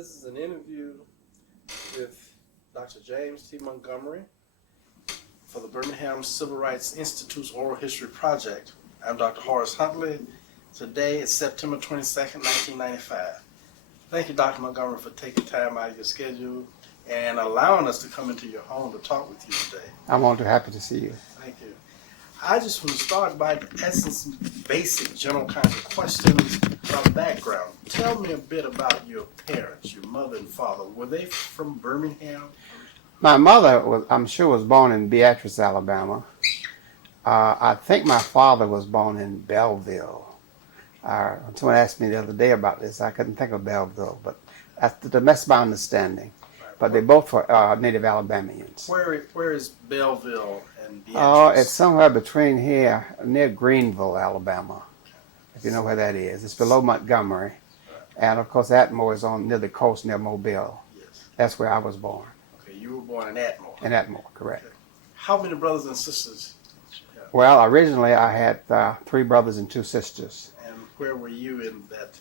This is an interview with Dr. James T. Montgomery for the Birmingham Civil Rights Institute's Oral History Project. I'm Dr. Horace Huntley. Today is September 22nd, 1995. Thank you, Dr. Montgomery, for taking time out of your schedule and allowing us to come into your home to talk with you today. I'm all too happy to see you. Thank you. I just want to start by asking some basic general kinds of questions about background. Tell me a bit about your parents, your mother and father. Were they from Birmingham? My mother I'm sure, was born in Beatrice, Alabama. I think my father was born in Belleville. Someone asked me the other day about this. I couldn't think of Belleville, but that's the best of my understanding. But they both were native Alabamians. Where is Belleville and Beatrice? Oh, it's somewhere between here, near Greenville, Alabama, if you know where that is. It's below Montgomery. And, of course, Atmore is on near the coast, near Mobile. Yes. That's where I was born. Okay, you were born in Atmore. In Atmore, correct. Okay. How many brothers and sisters? Well, originally I had 3 brothers and 2 sisters. And where were you in that?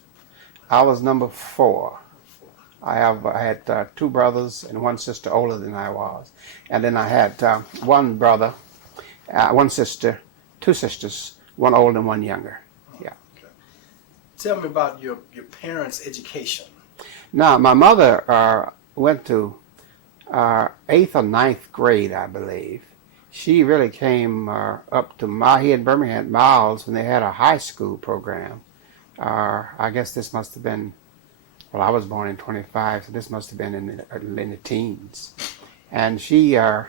I was number 4. I had 2 brothers and 1 sister older than I was. And then I had 1 brother, 1 sister, 2 sisters, 1 older and 1 younger. Yeah. Okay. Tell me about your parents' education. Now, my mother went to 8th or 9th grade, I believe. She really came up to here in Birmingham, Miles, when they had a high school program. I guess this must have been, well, I was born in 25, so this must have been in the teens. And she, at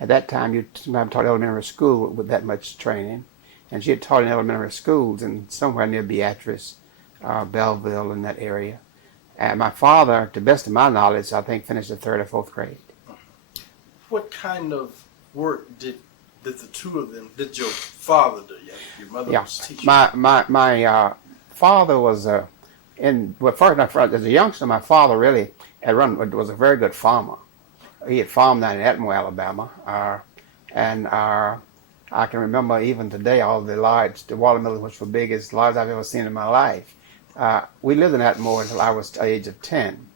that time, you sometimes taught elementary school with that much training. And she had taught in elementary schools in somewhere near Beatrice, Belleville, in that area. And my father, to the best of my knowledge, I think finished the 3rd or 4th grade. What kind of work did the two of them, did your father do? Your mother was teaching? My father was as a youngster, my father really was a very good farmer. He had farmed down in Atmore, Alabama, and I can remember even today all the watermelons, which were the biggest large I've ever seen in my life. We lived in Atmore until I was the age of 10.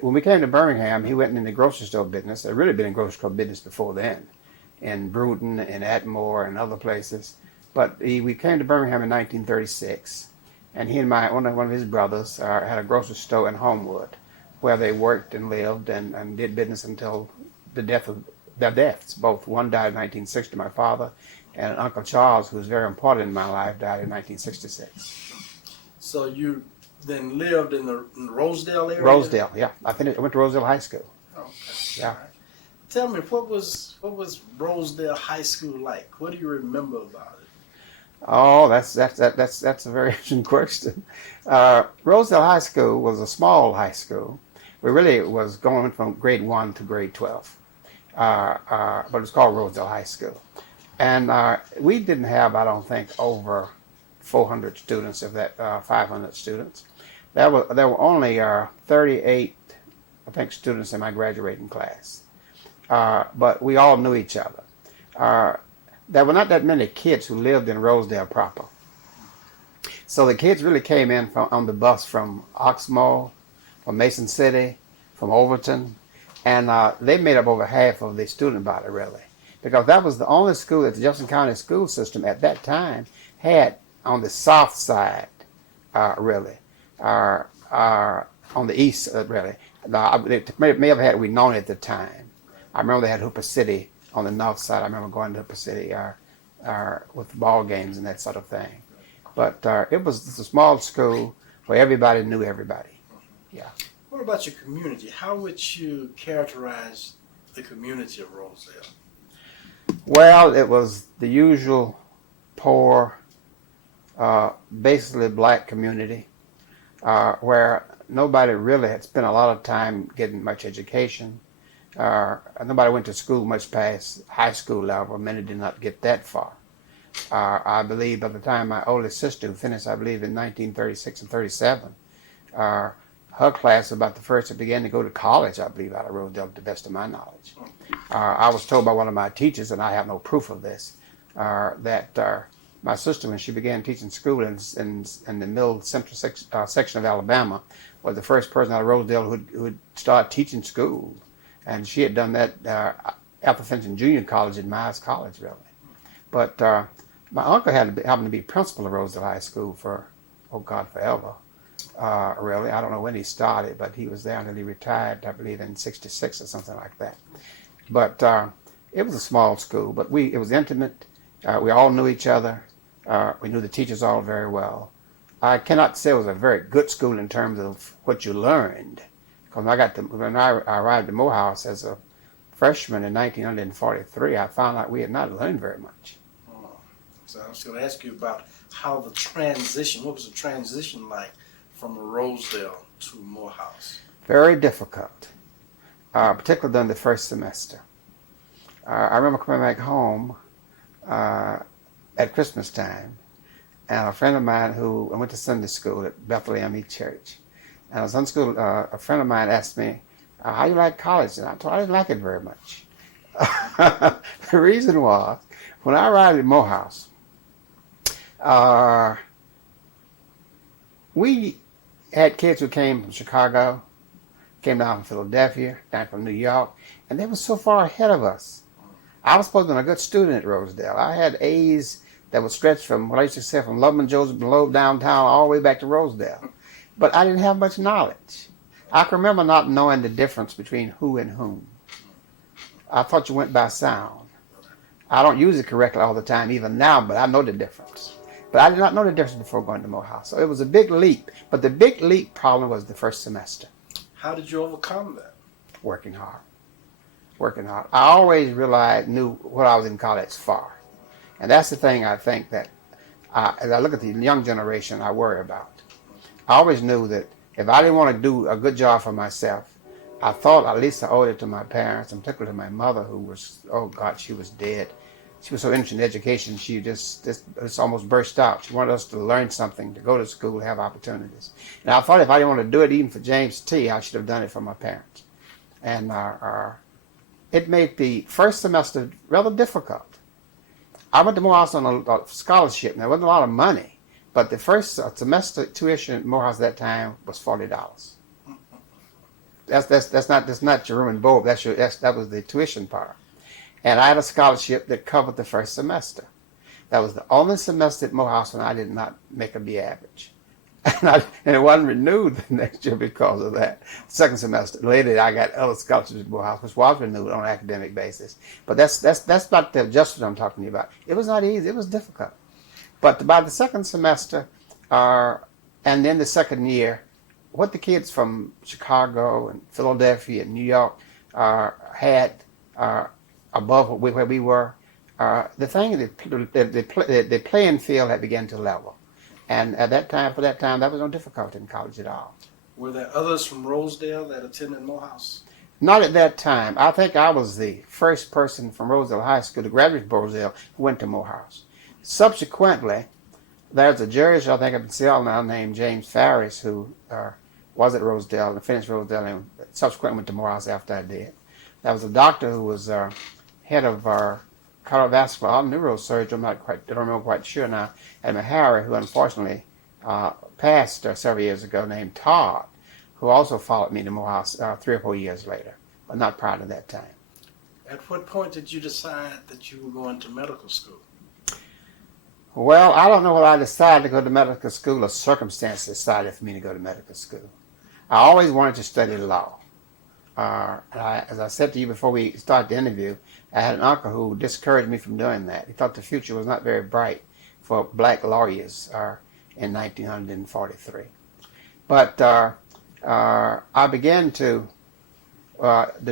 When we came to Birmingham, he went in the grocery store business. I'd really been in grocery store business before then, in Bruton and Atmore and other places. But we came to Birmingham in 1936. And he and one of his brothers had a grocery store in Homewood, where they worked and lived and did business until their deaths. Both one died in 1960, my father, and Uncle Charles, who was very important in my life, died in 1966. So you then lived in the Rosedale area? Rosedale, yeah. I went to Roseville High School. Okay. Yeah. Right. Tell me, what was Rosedale High School like? What do you remember about it? Oh, that's a very interesting question. Roseville High School was a small high school. We really was going from grade 1 to grade 12, but it's called Roseville High School. And we didn't have, I don't think, over 400 students, if that 500 students. There were only 38, I think, students in my graduating class. But we all knew each other. There were not that many kids who lived in Rosedale proper. So the kids really came in on the bus from Oxmoor, from Mason City, from Overton, and they made up over half of the student body, really, because that was the only school that the Jefferson County school system at that time had on the south side, really, on the east, really. They may have had Winona at the time. I remember they had Hooper City on the north side. I remember going to Hooper City with ball games and that sort of thing. But it was a small school where everybody knew everybody. Yeah. What about your community? How would you characterize the community of Rosedale? Well, it was the usual poor, basically black community, where nobody really had spent a lot of time getting much education. Nobody went to school much past high school level. Many did not get that far. I believe by the time my oldest sister, who finished, I believe, in 1936 and 37, her class was about the first that began to go to college, I believe, out of Rosedale, to the best of my knowledge. I was told by one of my teachers, and I have no proof of this, that my sister, when she began teaching school in the middle central section of Alabama, was the first person out of Rosedale who'd start teaching school. And she had done that after finishing junior college at Myers College, really. But my uncle happened to be principal of Roseville High School for, oh God, forever. Really, I don't know when he started, but he was there until he retired, I believe, in '66 or something like that. But it was a small school, but it was intimate. We all knew each other. We knew the teachers all very well. I cannot say it was a very good school in terms of what you learned, because when I arrived at Morehouse as a freshman in 1943, I found out we had not learned very much. So I was going to ask you about how the transition, what was the transition like from Rosedale to Morehouse? Very difficult, particularly during the first semester. I remember coming back home at Christmas time, and a friend of mine I went to Sunday school at Bethel AME Church, and at Sunday school, a friend of mine asked me, how you like college? And I told him I didn't like it very much. The reason was, when I arrived at Morehouse, we had kids who came from Chicago, came down from Philadelphia, down from New York, and they were so far ahead of us. I was supposed to be a good student at Rosedale. I had A's that would stretch from, what I used to say, from Loveland, Joseph, below downtown, all the way back to Rosedale. But I didn't have much knowledge. I can remember not knowing the difference between who and whom. I thought you went by sound. I don't use it correctly all the time, even now, but I know the difference. But I did not know the difference before going to Morehouse. So it was a big leap. But the big leap problem was the first semester. How did you overcome that? Working hard. Working hard. I always knew what I was in college for. And that's the thing I think that, as I look at the young generation, I worry about. I always knew that if I didn't want to do a good job for myself, I thought at least I owed it to my parents, and particularly to my mother, who was, oh God, she was dead. She was so interested in education, she just almost burst out. She wanted us to learn something, to go to school, have opportunities. And I thought if I didn't want to do it even for James T., I should have done it for my parents. And it made the first semester rather difficult. I went to Morehouse on a scholarship, and there wasn't a lot of money. But the first semester tuition at Morehouse at that time was $40. That's not your room and board. That was the tuition part. And I had a scholarship that covered the first semester. That was the only semester at Morehouse when I did not make a B average. And it wasn't renewed the next year because of that. Second semester. Later, I got other scholarships at Morehouse, which was renewed on an academic basis. But that's about the adjustment I'm talking about. It was not easy. It was difficult. But by the second semester, and then the second year, what the kids from Chicago and Philadelphia and New York had above where we were, the thing, the playing field had begun to level. And for that time, that was no difficulty in college at all. Were there others from Rosedale that attended Morehouse? Not at that time. I think I was the first person from Roseville High School, the graduate of Roseville, who went to Morehouse. Subsequently, there's a judge, I think, in Seattle now named James Farris, who was at Rosedale and finished Rosedale and subsequently went to Morehouse after I did. There was a doctor who was head of our cardiovascular neurosurgeon, I don't remember quite sure now, at Meharry, who unfortunately passed several years ago, named Todd, who also followed me to Morehouse 3 or 4 years later, but not prior to that time. At what point did you decide that you were going to medical school? Well, I don't know whether I decided to go to medical school or circumstances decided for me to go to medical school. I always wanted to study law. As I said to you before we started the interview, I had an uncle who discouraged me from doing that. He thought the future was not very bright for black lawyers in 1943. But I began to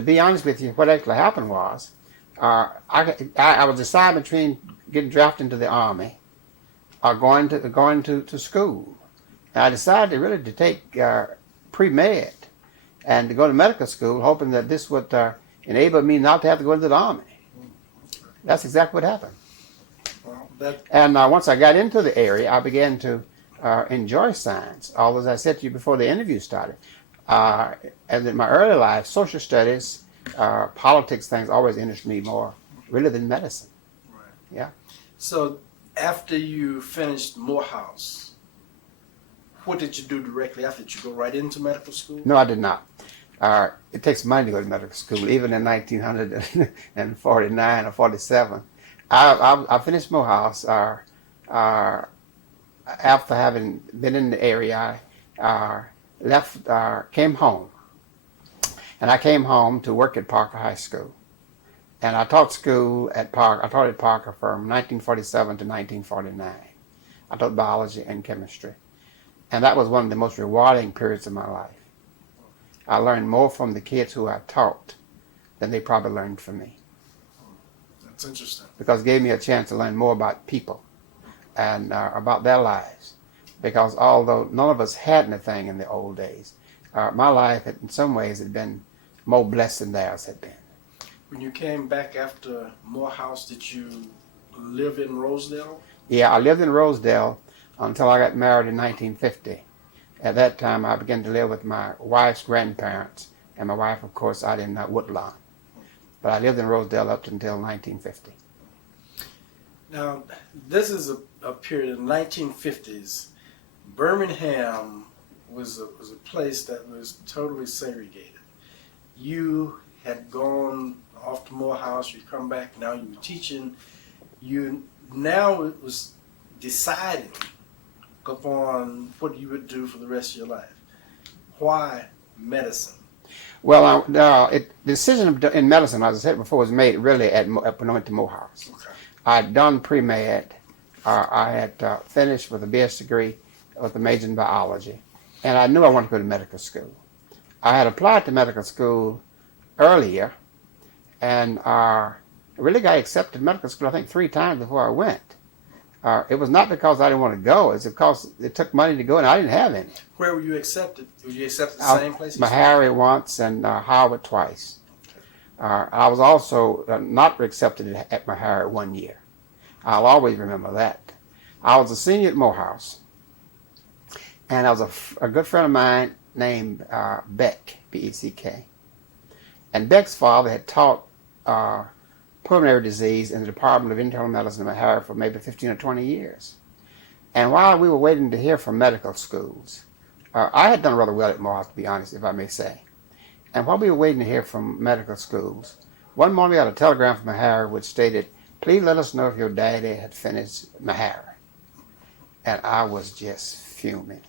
be honest with you, what actually happened was, I was deciding between getting drafted into the Army or going to school. And I decided really to take pre-med and to go to medical school, hoping that this would enable me not to have to go into the Army. That's exactly what happened. And once I got into the area, I began to enjoy science. Although, as I said to you before the interview started, and in my early life, social studies, politics, things always interested me more, really, than medicine. Right. Yeah. So, After you finished Morehouse, what did you do directly after? Did you go right into medical school? No, I did not. It takes money to go to medical school, even in 1949 or 47. I finished Morehouse. After having been in the area, I came home. And I came home to work at Parker High School. And I taught school at Parker. I taught at Parker from 1947 to 1949. I taught biology and chemistry. And that was one of the most rewarding periods of my life. I learned more from the kids who I taught than they probably learned from me. That's interesting. Because it gave me a chance to learn more about people and about their lives. Because although none of us had anything in the old days, my life had, in some ways had been more blessed than theirs had been. When you came back after Morehouse, did you live in Rosedale? Yeah, I lived in Rosedale until I got married in 1950. At that time, I began to live with my wife's grandparents, and my wife, of course, out in Woodlawn. But I lived in Rosedale up until 1950. Now, this is a period in the 1950s. Birmingham was a place that was totally segregated. You had gone off to Morehouse, you come back, now you were teaching. Now it was deciding upon what you would do for the rest of your life. Why medicine? Well, the decision in medicine, as I said before, was made really when I went to Morehouse. Okay. I had done pre-med. I had finished with a BS degree with a major in biology. And I knew I wanted to go to medical school. I had applied to medical school earlier, and really got accepted to medical school, I think, 3 times before I went. It was not because I didn't want to go. It's because it took money to go, and I didn't have any. Where were you accepted? Were you accepted the same places? Meharry once and Howard twice. I was also not accepted at Meharry 1 year. I'll always remember that. I was a senior at Morehouse, and I was a good friend of mine named Beck, B-E-C-K. And Beck's father had taught pulmonary disease in the Department of Internal Medicine at Meharry for maybe 15 or 20 years. And while we were waiting to hear from medical schools, I had done rather well at Morehouse, to be honest, if I may say. And while we were waiting to hear from medical schools, one morning we got a telegram from Meharry which stated, "Please let us know if your daddy had finished Meharry." And I was just fuming.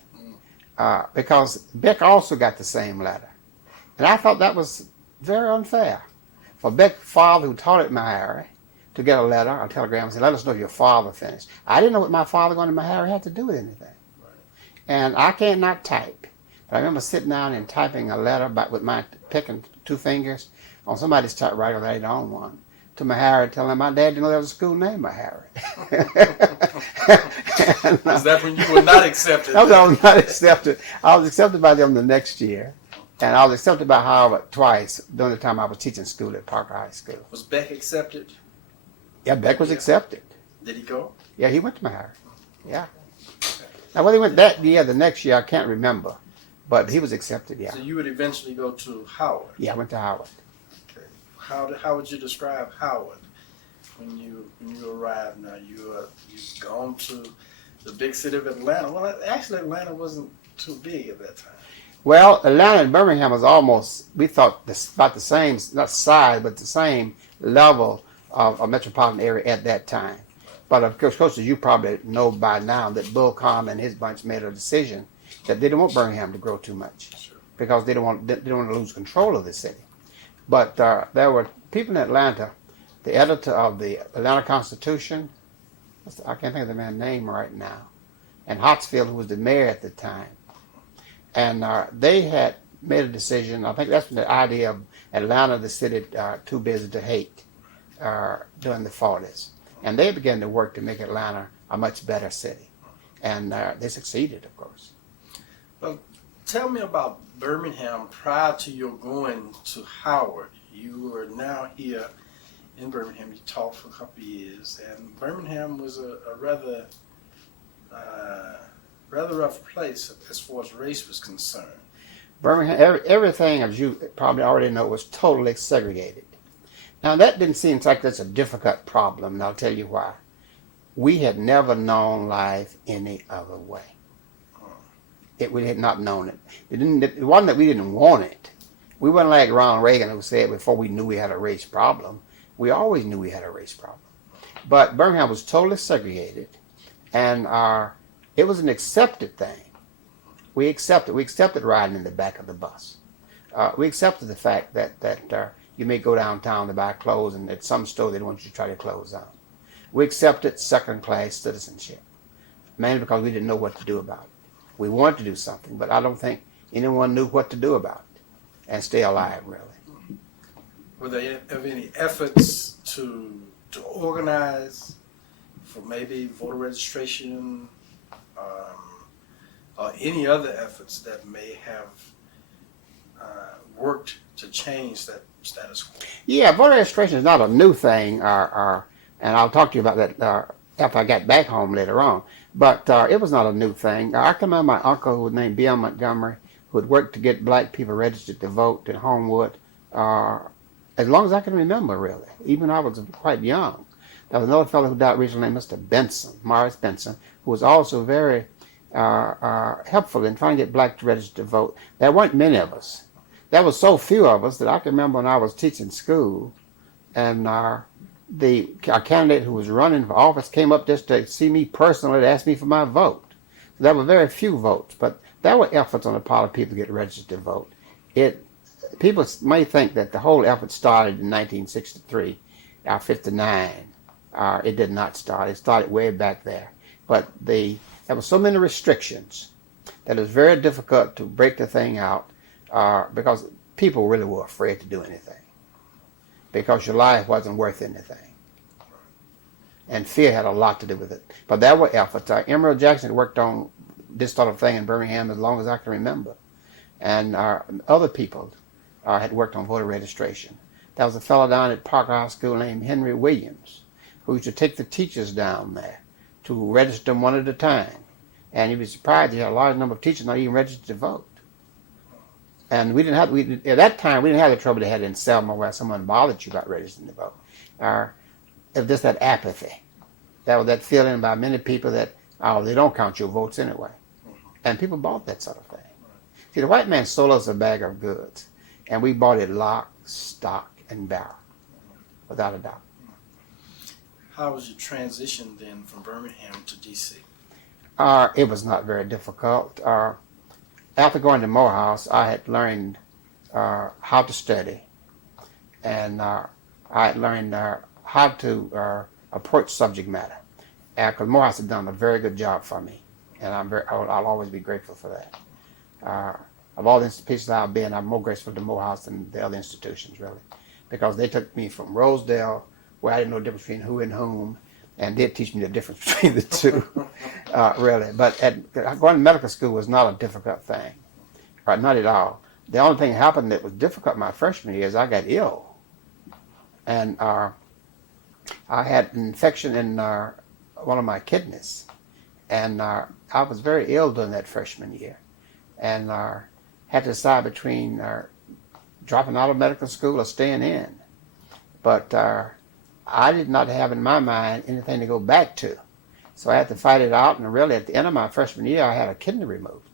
Because Beck also got the same letter. And I thought that was very unfair for Beck's father, who taught at Meharry, to get a letter, a telegram, and say, "Let us know if your father finished." I didn't know what my father going to Meharry had to do with anything. Right. And I can't not type. But I remember sitting down and typing a letter with my picking 2 fingers on somebody's typewriter that I didn't own one, to Meharry, telling him my dad didn't know there was a school named Meharry. Is that when you were not accepted? I was not accepted. I was accepted by them the next year. And I was accepted by Howard twice during the time I was teaching school at Parker High School. Was Beck accepted? Yeah, Beck was accepted. Did he go? Yeah, he went to Meharry. Yeah. Now, whether he went that year, the next year, I can't remember. But he was accepted, yeah. So you would eventually go to Howard? Yeah, I went to Howard. Okay. How would you describe Howard when you arrived? Now, you've gone to the big city of Atlanta. Well, actually, Atlanta wasn't too big at that time. Well, Atlanta and Birmingham was almost, we thought, about the same, not size, but the same level of a metropolitan area at that time. But of course, as you probably know by now, that Volkov and his bunch made a decision that they didn't want Birmingham to grow too much. Sure. Because they didn't want to lose control of the city. But there were people in Atlanta, the editor of the Atlanta Constitution, I can't think of the man's name right now, and Hotsfield, who was the mayor at the time. And they had made a decision. I think that's when the idea of Atlanta, the city too busy to hate, during the 40s. And they began to work to make Atlanta a much better city. And they succeeded, of course. Well, tell me about Birmingham prior to your going to Howard. You were now here in Birmingham. You taught for a couple of years. And Birmingham was a rather rough place as far as race was concerned. Birmingham, everything, as you probably already know, was totally segregated. Now, that didn't seem like that's a difficult problem, and I'll tell you why. we had never known life any other way. We had not known it. It wasn't that we didn't want it. We weren't like Ronald Reagan, who said before we knew we had a race problem. We always knew we had a race problem. But Birmingham was totally segregated, and it was an accepted thing. We accepted riding in the back of the bus. We accepted the fact that you may go downtown to buy clothes, and at some store they don't want you to try your clothes on. We accepted second-class citizenship, mainly because we didn't know what to do about it. We wanted to do something, but I don't think anyone knew what to do about it and stay alive, really. Were there ever any efforts to organize for maybe voter registration or any other efforts that may have worked to change that status quo? Yeah, voter registration is not a new thing, and I'll talk to you about that after I got back home later on. But it was not a new thing. I can remember my uncle, who was named James Montgomery, who had worked to get black people registered to vote in Homewood as long as I can remember, really. Even when I was quite young. There was another fellow who died recently named Mr. Benson, Morris Benson, who was also very helpful in trying to get black to register to vote. There weren't many of us. There were so few of us that I can remember when I was teaching school, and our candidate who was running for office came up just to see me personally to ask me for my vote. So there were very few votes, but there were efforts on the part of people to get registered to vote. People may think that the whole effort started in 1963 or 59. It did not start. It started way back there. But there were so many restrictions that it was very difficult to break the thing out because people really were afraid to do anything because your life wasn't worth anything. And fear had a lot to do with it. But there were efforts. Emerald Jackson worked on this sort of thing in Birmingham as long as I can remember. And other people had worked on voter registration. There was a fellow down at Parker High School named Henry Williams who used to take the teachers down there to register them one at a time. And you'd be surprised, he had a large number of teachers not even registered to vote. And at that time, we didn't have the trouble they had in Selma where someone bothered you about registering to vote. It was just that apathy. That was that feeling by many people that, they don't count your votes anyway. And people bought that sort of thing. See, the white man sold us a bag of goods, and we bought it lock, stock, and barrel, without a doubt. How was your transition then from Birmingham to D.C.? It was not very difficult. After going to Morehouse, I had learned how to study, and I had learned how to approach subject matter. Because Morehouse had done a very good job for me, and I'll always be grateful for that. Of all the institutions I've been, I'm more grateful to Morehouse than the other institutions, really, because they took me from Rosedale, where I didn't know the difference between who and whom, and did teach me the difference between the two, really. But going to medical school was not a difficult thing, not at all. The only thing that happened that was difficult my freshman year is I got ill, and I had an infection in one of my kidneys, and I was very ill during that freshman year, and had to decide between dropping out of medical school or staying in. But I did not have in my mind anything to go back to. So I had to fight it out, and really at the end of my freshman year, I had a kidney removed.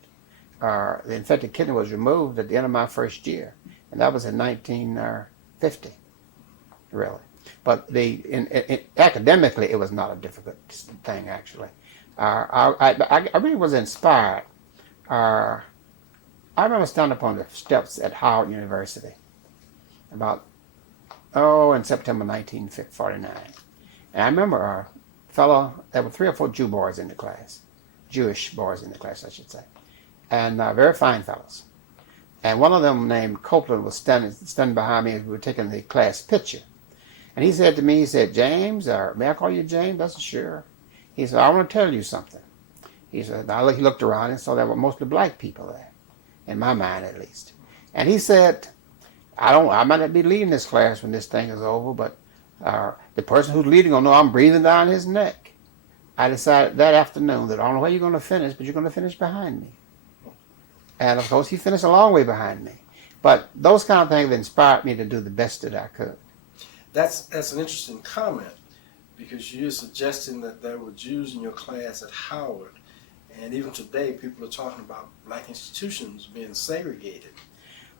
The infected kidney was removed at the end of my first year, and that was in 1950, really. But academically, it was not a difficult thing, actually. I really was inspired. I remember standing up on the steps at Howard University in September 1949. And I remember a fellow, there were 3 or 4 Jewish boys in the class, I should say, and very fine fellows. And one of them named Copeland was standing behind me as we were taking the class picture. And he said to me, James, or may I call you James? I said, sure. He said, I want to tell you something. He said, he looked around and saw there were mostly black people there, in my mind at least. And he said, I might not be leading this class when this thing is over, but the person who's leading will know I'm breathing down his neck. I decided that afternoon that I don't know where you're going to finish, but you're going to finish behind me. And of course, he finished a long way behind me. But those kind of things inspired me to do the best that I could. That's an interesting comment. because you're suggesting that there were Jews in your class at Howard, and even today people are talking about black institutions being segregated.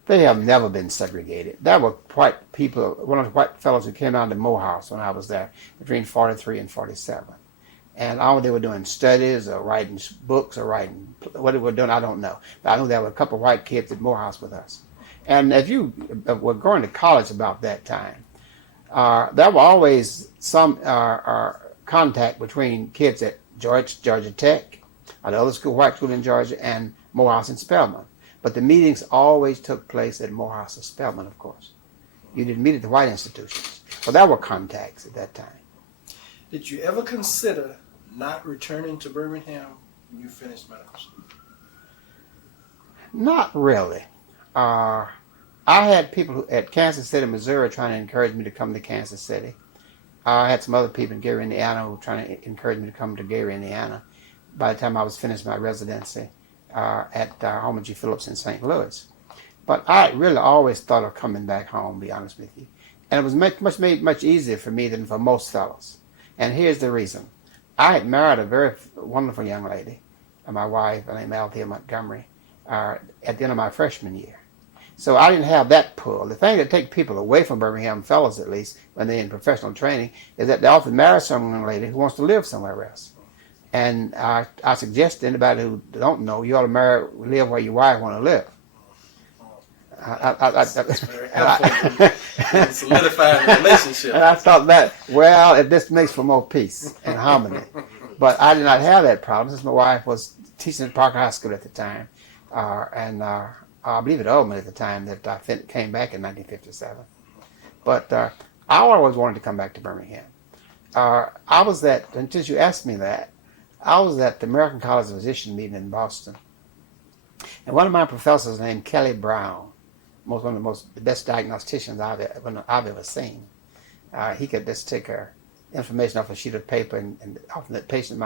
They have never been segregated. There were white people, one of the white fellows who came out to Morehouse when I was there between 43 and 47. And all they were doing studies or writing books or writing, what they were doing, I don't know. But I know there were a couple of white kids at Morehouse with us. And if you were going to college about that time, there were always some contact between kids at Georgia Tech, the other school, white school in Georgia, and Morehouse and Spelman. But the meetings always took place at Morehouse and Spelman, of course. You didn't meet at the white institutions. But there were contacts at that time. Did you ever consider not returning to Birmingham when you finished medical school? Not really. I had people at Kansas City, Missouri, trying to encourage me to come to Kansas City. I had some other people in Gary, Indiana, who were trying to encourage me to come to Gary, Indiana. By the time I was finished my residency at Homer G. Phillips in St. Louis. But I really always thought of coming back home, to be honest with you. And it was much easier for me than for most fellows. And here's the reason. I had married a very wonderful young lady, my wife, named Althea Montgomery, at the end of my freshman year. So I didn't have that pull. The thing that takes people away from Birmingham, fellows at least, when they're in professional training, is that they often marry some young lady who wants to live somewhere else. And I suggest to anybody who don't know, you ought to live where your wife want to live. That's very helpful in solidifying the relationship. And I thought that, well, this makes for more peace and harmony. But I did not have that problem since my wife was teaching at Parker High School at the time. And I believe at Oldman at the time that I came back in 1957. But I always wanted to come back to Birmingham. I was until you asked me that, I was at the American College of Physicians meeting in Boston. And one of my professors named Kelly Brown, one of the best diagnosticians I've ever seen. He could just take information off a sheet of paper, and often the patient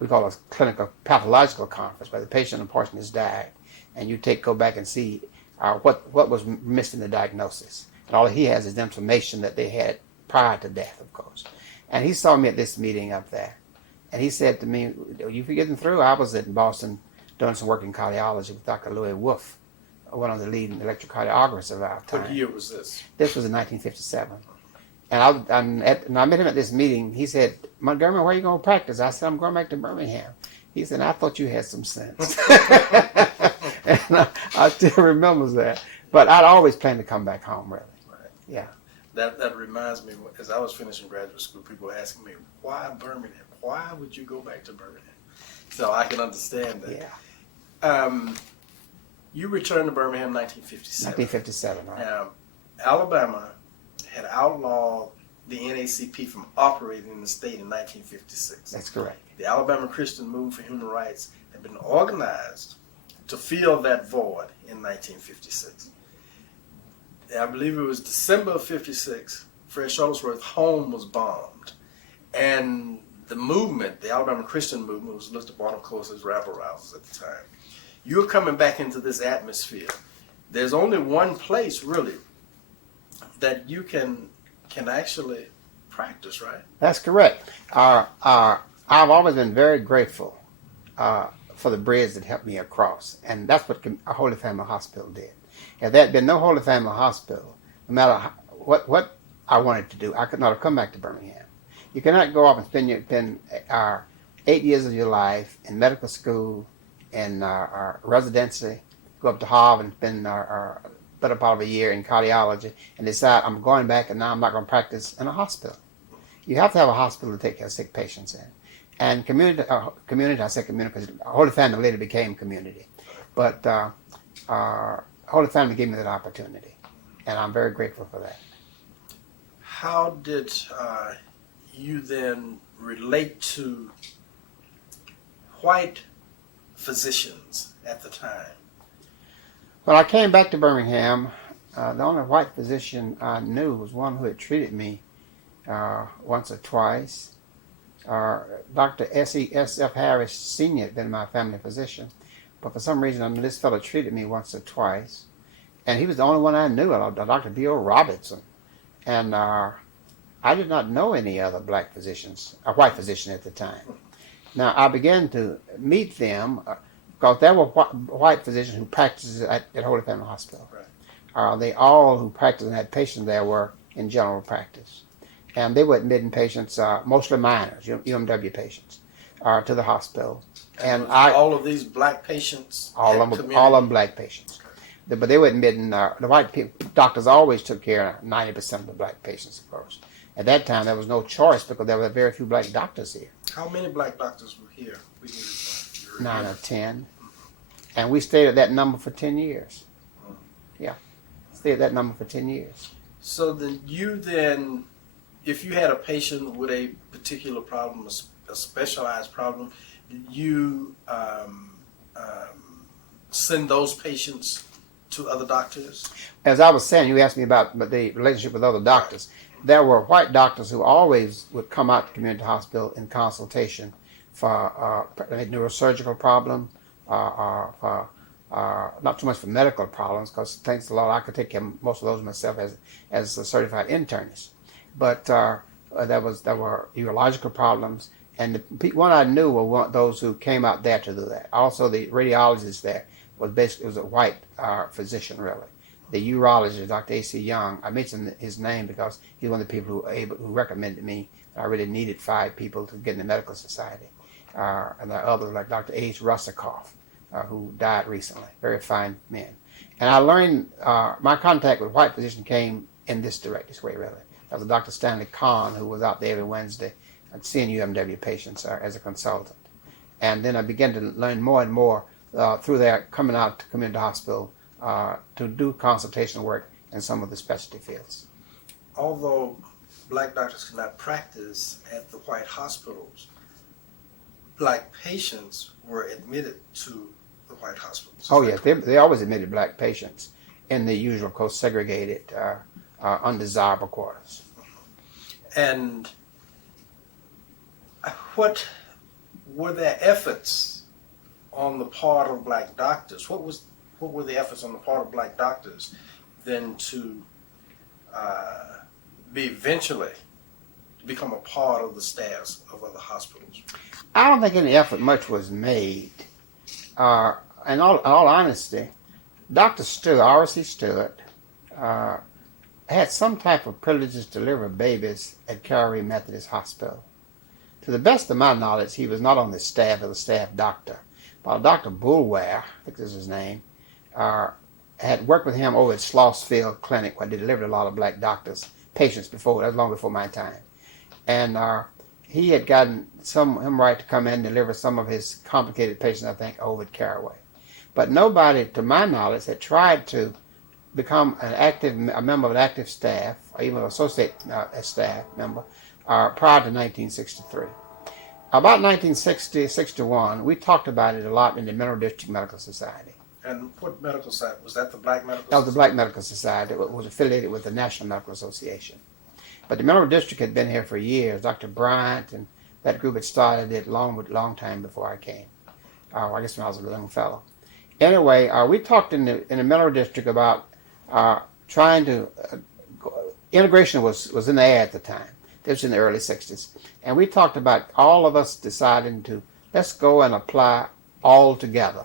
we call a clinical pathological conference, where the patient unfortunately has died, and you go back and see what was missed in the diagnosis. And all he has is the information that they had prior to death, of course. And he saw me at this meeting up there. And he said to me, "Are you getting through?" I was in Boston doing some work in cardiology with Dr. Louis Wolf, one of the leading electrocardiographers of our time. What year was this? This was in 1957. And I met him at this meeting. He said, "Montgomery, where are you going to practice?" I said, "I'm going back to Birmingham." He said, "I thought you had some sense." And I still remember that. But I'd always planned to come back home, really. Right. Yeah. That reminds me, as I was finishing graduate school, people were asking me, why Birmingham? Why would you go back to Birmingham? So I can understand that. Yeah. You returned to Birmingham in 1957. 1957, right. Now, Alabama had outlawed the NAACP from operating in the state in 1956. That's correct. The Alabama Christian Movement for Human Rights had been organized to fill that void in 1956. I believe it was December of 56, Fred Shuttlesworth's home was bombed. And the movement, the Alabama Christian Movement, was looked upon, of course, as rabble-rousers at the time. You're coming back into this atmosphere. There's only one place, really, that you can actually practice, right? That's correct. I've always been very grateful for the bridge that helped me across. And that's what Holy Family Hospital did. If there had been no Holy Family Hospital, no matter what I wanted to do, I could not have come back to Birmingham. You cannot go off and spend 8 years of your life in medical school, in residency, go up to Harvard and spend a better part of a year in cardiology, and decide I'm going back and now I'm not going to practice in a hospital. You have to have a hospital to take care of sick patients in. And community, I say community because Holy Family later became community. But Holy Family gave me that opportunity, and I'm very grateful for that. How did you then relate to white physicians at the time? When I came back to Birmingham, the only white physician I knew was one who had treated me once or twice. Dr. S.F. Harris Sr. had been my family physician, but for some reason this fellow treated me once or twice, and he was the only one I knew, Dr. B.O. Robertson. And I I did not know any other black physicians, or white physician at the time. Now, I began to meet them because there were white physicians who practiced at Holy Family Hospital. Right. They all who practiced and had patients there were in general practice. And they were admitting patients, mostly minors, UMW patients, to the hospital. And all of these black patients? All of them black patients. But they were admitting, the white doctors always took care of 90% of the black patients, of course. At that time, there was no choice because there were very few black doctors here. How many black doctors were here? 9 or 10. And we stayed at that number for 10 years. Yeah, stayed at that number for 10 years. So then if you had a patient with a particular problem, a specialized problem, did you send those patients to other doctors? As I was saying, you asked me about the relationship with other doctors. There were white doctors who always would come out to community hospital in consultation for a neurosurgical problem, not too much for medical problems, because thanks to the Lord I could take care of most of those myself as a certified internist. But there were urological problems, and the one I knew were those who came out there to do that. Also, the radiologist there was a white physician, really. The urologist, Dr. A.C. Young, I mentioned his name because he's one of the people who recommended me. I really needed 5 people to get in the medical society. And there are others like Dr. H. Roseville, who died recently, very fine men. And I learned, my contact with white physicians came in this way, really. There was Dr. Stanley Kahn, who was out there every Wednesday seeing UMW patients as a consultant. And then I began to learn more and more through their coming out to community hospital to do consultation work in some of the specialty fields. Although black doctors could not practice at the white hospitals, black patients were admitted to the white hospitals. Oh, yes. They always admitted black patients in the usual, of course, segregated, undesirable quarters. And what were their efforts on the part of black doctors? What were the efforts on the part of black doctors then to eventually become a part of the staffs of other hospitals? I don't think any effort much was made. In all honesty, Dr. Stewart, R.C. Stewart, had some type of privileges to deliver babies at Calvary Methodist Hospital. To the best of my knowledge, he was not on the staff as a staff doctor. But Dr. Boulware, I think this is his name, had worked with him over at Slossfield Clinic, where they delivered a lot of black doctors, patients before. That was long before my time. And he had gotten him right to come in and deliver some of his complicated patients, I think, over at Caraway. But nobody, to my knowledge, had tried to become a member of an active staff, or even an associate staff member, prior to 1963. About 1960-61, we talked about it a lot in the Mineral District Medical Society. And what medical society? Was that the Black Medical Society? That was the Black Medical Society. It was affiliated with the National Medical Association. But the Mineral District had been here for years. Dr. Bryant and that group had started it long time before I came. I guess when I was a young fellow. Anyway, we talked in the Mineral District about trying to, integration was in the air at the time. This was in the early 60s. And we talked about all of us deciding to, let's go and apply all together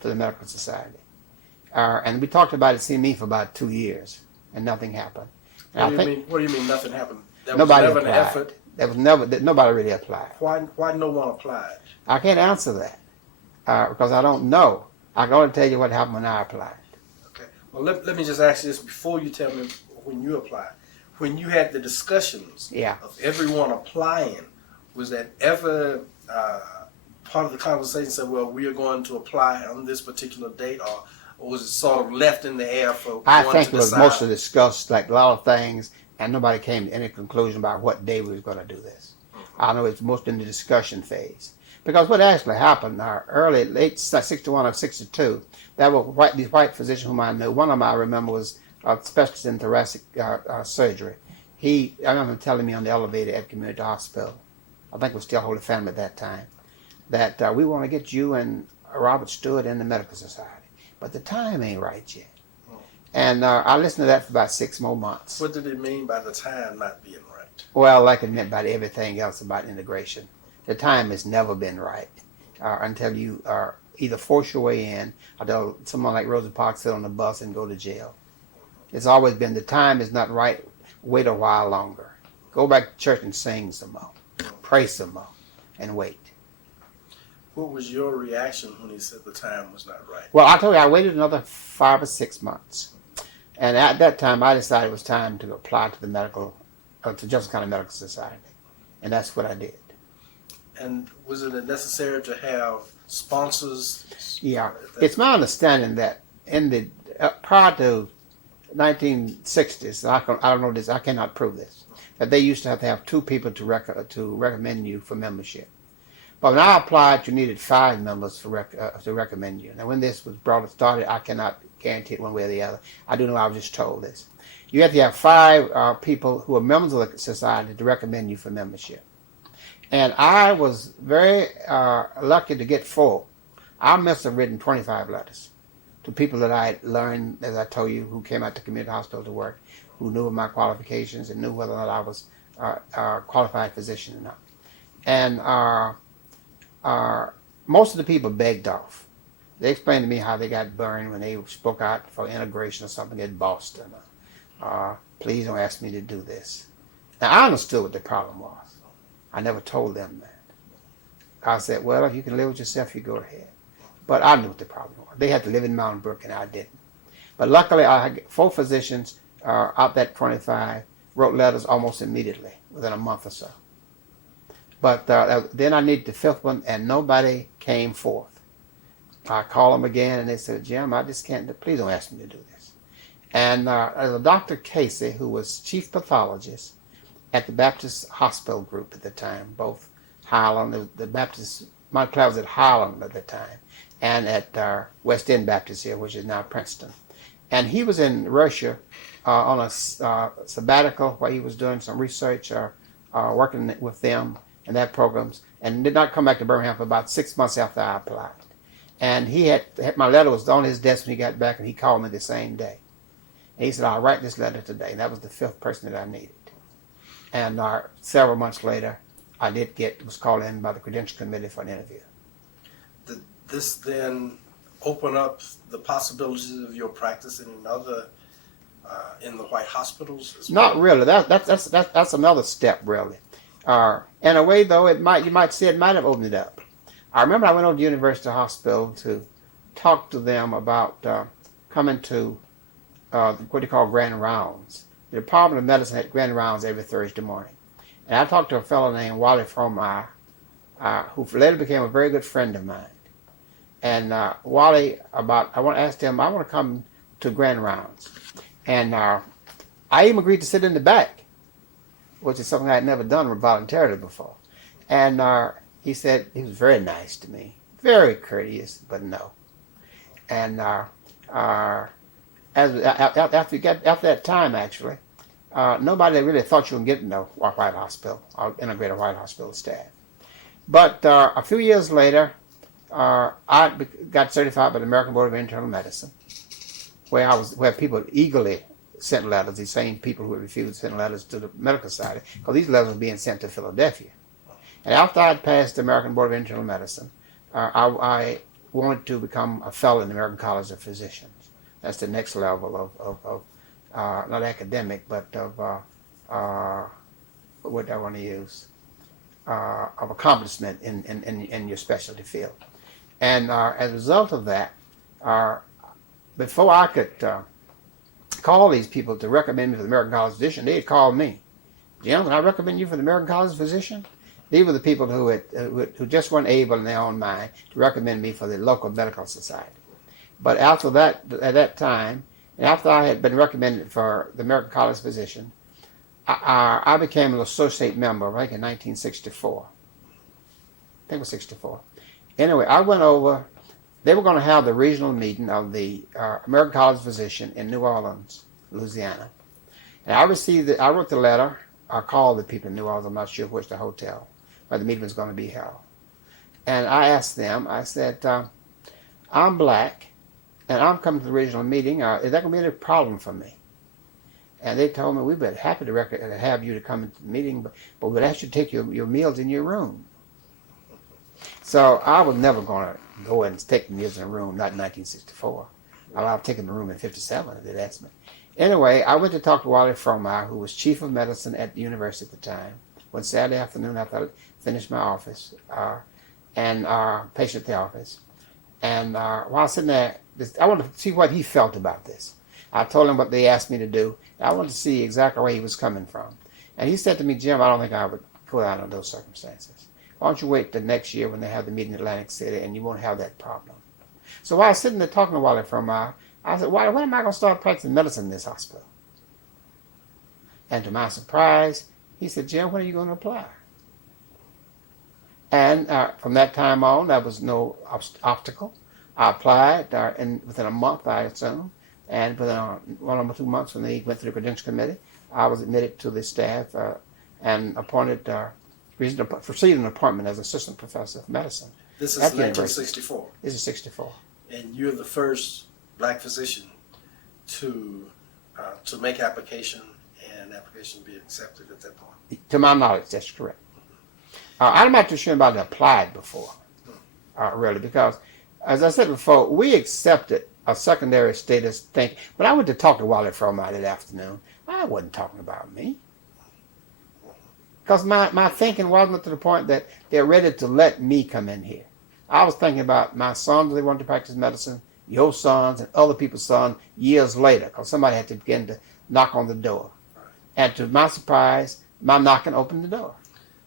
to the Medical Society. And we talked about it, seemed to me, for about 2 years, and nothing happened. What do you mean nothing happened? There was nobody never applied. An effort? There was never, nobody really applied. Why no one applied? I can't answer that because I don't know. I can only tell you what happened when I applied. Okay. Well, let me just ask you this before you tell me when you applied. When you had the discussions of everyone applying, was that ever part of the conversation said, well, we are going to apply on this particular date, or was it sort of left in the air for I one think to it was decide? mostly discussed, like a lot of things, and nobody came to any conclusion about what day we was going to do this. I know it's mostly in the discussion phase. Because what actually happened, late 61 or 62, there were these white physicians whom I knew. One of them I remember was a specialist in thoracic surgery. I remember him telling me on the elevator at Community Hospital, I think it was still Holy Family at that time, that we want to get you and Robert Stewart in the Medical Society. But the time ain't right yet. And I listened to that for about 6 more months. What did it mean by the time not being right? Well, like it meant about everything else about integration. The time has never been right until you either force your way in or until someone like Rosa Parks sit on the bus and go to jail. It's always been the time is not right. Wait a while longer. Go back to church and sing some more. Pray some more. And wait. What was your reaction when he said the time was not right? Well, I told you I waited another 5 or 6 months. And at that time, I decided it was time to apply to the to Jefferson County Medical Society. And that's what I did. And was it necessary to have sponsors? Yeah. It's my understanding that in the prior to 1960s, I don't know this, I cannot prove this, that they used to have 2 people to recommend you for membership. But when I applied, you needed 5 members to recommend you. Now, when this was started, I cannot guarantee it one way or the other. I do know I was just told this. You have to have 5 people who are members of the society to recommend you for membership. And I was very lucky to get 4. I must have written 25 letters to people that I had learned, as I told you, who came out to community hospital to work, who knew of my qualifications and knew whether or not I was a qualified physician or not. And most of the people begged off. They explained to me how they got burned when they spoke out for integration or something at Boston. Please don't ask me to do this. Now, I understood what the problem was. I never told them that. I said, well, if you can live with yourself, you go ahead. But I knew what the problem was. They had to live in Mountain Brook, and I didn't. But luckily, I had 4 physicians out that 25 wrote letters almost immediately, within a month or so. But then I needed the 5th one, and nobody came forth. I called them again, and they said, Jim, I just can't, please don't ask me to do this. And there was Dr. Casey, who was chief pathologist at the Baptist Hospital Group at the time, both Highland, the Baptist, Montclair was at Highland at the time, and at West End Baptist here, which is now Princeton. And he was in Russia on a sabbatical where he was doing some research working with them and their programs, and did not come back to Birmingham for about 6 months after I applied. And he had my letter was on his desk when he got back, and he called me the same day. And he said, I'll write this letter today. And that was the 5th person that I needed. And several months later, I was called in by the Credential Committee for an interview. Did this then open up the possibilities of your practice in another, in the white hospitals as well? Not really. That's another step, really. In a way, though, you might say it might have opened it up. I remember I went over to University Hospital to talk to them about coming to what they call grand rounds. The Department of Medicine had grand rounds every Thursday morning. And I talked to a fellow named Wally Fromeyer, who later became a very good friend of mine. And Wally, I asked him, I want to come to grand rounds. And I even agreed to sit in the back, which is something I had never done voluntarily before. And he said, he was very nice to me, very courteous, but no. And after that time, actually, nobody really thought you would get in a white hospital, or integrate a white hospital staff. But a few years later, I got certified by the American Board of Internal Medicine, where people eagerly sent letters, these same people who had refused to send letters to the medical society, because these letters were being sent to Philadelphia. And after I had passed the American Board of Internal Medicine, I wanted to become a fellow in the American College of Physicians. That's the next level of not academic, but of what do I want to use? Of accomplishment in your specialty field. And as a result of that, before I could call these people to recommend me for the American College of Physicians, they had called me. Jim, can I recommend you for the American College of Physicians? These were the people who just weren't able in their own mind to recommend me for the local medical society. But after that, at that time, and after I had been recommended for the American College of Physicians, I became an associate member, I think in 1964. I think it was 64. Anyway, I went over. They were going to have the regional meeting of the American College of Physicians in New Orleans, Louisiana. And I wrote the letter. I called the people in New Orleans. I'm not sure which the hotel where the meeting was going to be held. And I asked them, I said, I'm black, and I'm coming to the regional meeting. Is that going to be any problem for me? And they told me, we'd be happy to have you to come into the meeting, but we'd ask you to take your meals in your room. So I was never going to go and take the meals in a room, not in 1964. I've taken the room in 57 if they'd asked me. Anyway, I went to talk to Wally Fromeyer, who was chief of medicine at the university at the time. One Saturday afternoon after I finished my office, and patient at the office. And while I was sitting there, I wanted to see what he felt about this. I told him what they asked me to do. I wanted to see exactly where he was coming from. And he said to me, Jim, I don't think I would go out under those circumstances. Why don't you wait the next year when they have the meeting in Atlantic City and you won't have that problem. So while I was sitting there talking to Wally Fromeyer, I said, Wally, when am I going to start practicing medicine in this hospital? And to my surprise, he said, Jim, when are you going to apply? And from that time on, there was no obstacle. I applied within a month, I assume. And within 1 or 2 months, when they went through the credential committee, I was admitted to the staff and appointed, received an appointment as assistant professor of medicine. This is 1964. This is 64. And you're the first black physician to make application and application be accepted at that point. To my knowledge, that's correct. I'm not too sure about it applied before, really, because, as I said before, we accepted a secondary status thing. When I went to talk to Wally Fromeyer that afternoon, I wasn't talking about me. Because my thinking wasn't to the point that they're ready to let me come in here. I was thinking about my sons, they wanted to practice medicine, your sons, and other people's sons years later, because somebody had to begin to knock on the door. And to my surprise, my knocking opened the door.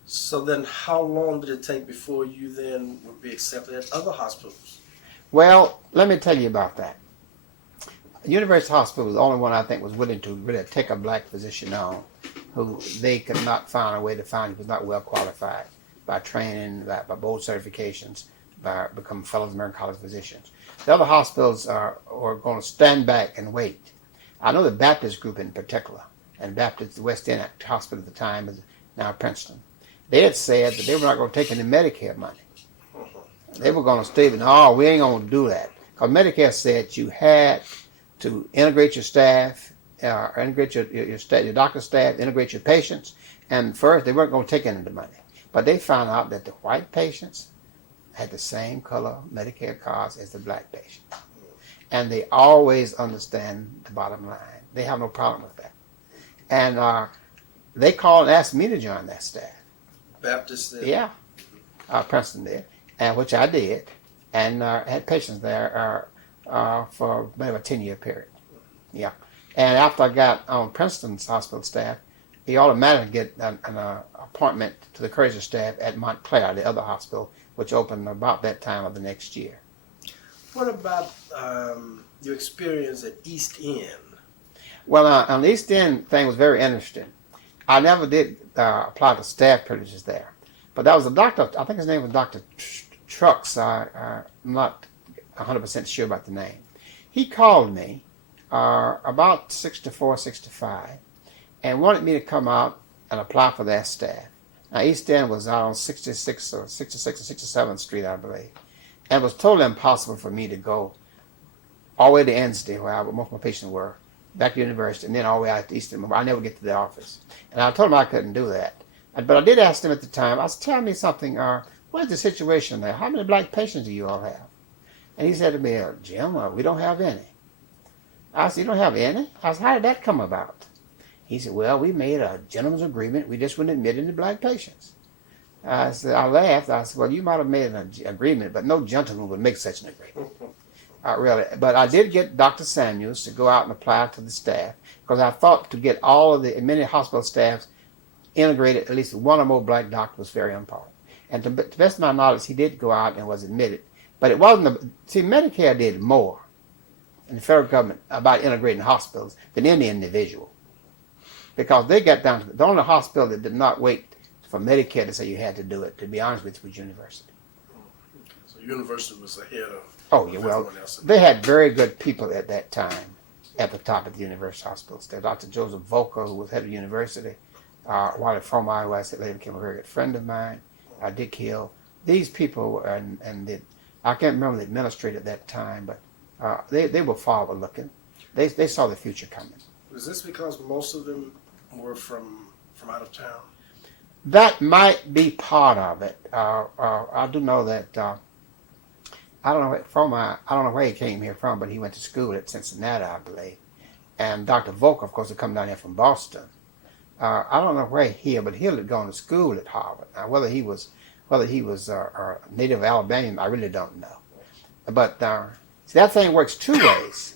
So then how long did it take before you then would be accepted at other hospitals? Well, let me tell you about that. University Hospital was the only one I think was willing to really take a black physician on who they could not find a way to find who was not well qualified by training, by board certifications, by becoming fellows of American College of Physicians. The other hospitals are going to stand back and wait. I know the Baptist group in particular, and Baptist West End Hospital at the time is now Princeton. They had said that they were not going to take any Medicare money. They were going to state, no, we ain't going to do that. Because Medicare said you had to integrate your staff, integrate your doctor's staff, integrate your patients, and first they weren't going to take any of the money. But they found out that the white patients had the same color Medicare cards as the black patients. And they always understand the bottom line. They have no problem with that. And they called and asked me to join that staff. Baptist there? Yeah, Princeton did, and which I did, and had patients there for maybe a 10-year period. Yeah, and after I got on Princeton's hospital staff, he automatically get an appointment to the Curzon staff at Montclair, the other hospital, which opened about that time of the next year. What about your experience at East End? Well, on the East End thing was very interesting. I never did apply to staff privileges there. But that was a doctor, I think his name was Dr. Trucks. I'm not 100% sure about the name. He called me about 64, 65 and wanted me to come out and apply for their staff. Now, East End was out on 66 or 67th Street, I believe. And it was totally impossible for me to go all the way to Ensley, where most of my patients were, back to university, and then all the way out to East End. I never get to the office. And I told him I couldn't do that. But I did ask him at the time, I said, tell me something, what is the situation there? How many black patients do you all have? And he said to me, Jim, we don't have any. I said, you don't have any? I said, how did that come about? He said, well, we made a gentleman's agreement. We just wouldn't admit any black patients. I said, I laughed. I said, well, you might have made an agreement, but no gentleman would make such an agreement. Really. But I did get Dr. Samuels to go out and apply to the staff, because I thought to get all of the many hospital staffs integrated, at least one or more black doctors, was very important. And to the best of my knowledge, he did go out and was admitted. But it wasn't, Medicare did more in the federal government about integrating hospitals than any individual. Because they got down to the only hospital that did not wait for Medicare to say you had to do it, to be honest with you, was university. So university was ahead of everyone else. They had very good people at that time at the top of the university hospitals. There, Dr. Joseph Volkov, who was head of the university, Wally Fromeyer, who I said later became a very good friend of mine, Dick Hill. These people, I can't remember the administrator at that time, but they were forward looking. They saw the future coming. Was this because most of them were from out of town? That might be part of it. I do know that I don't know where he came here from, but he went to school at Cincinnati, I believe. And Dr. Volkov, of course, had come down here from Boston. I don't know where but Hill had gone to school at Harvard. Now, whether he was a native Alabamian, I really don't know. But see, that thing works two ways.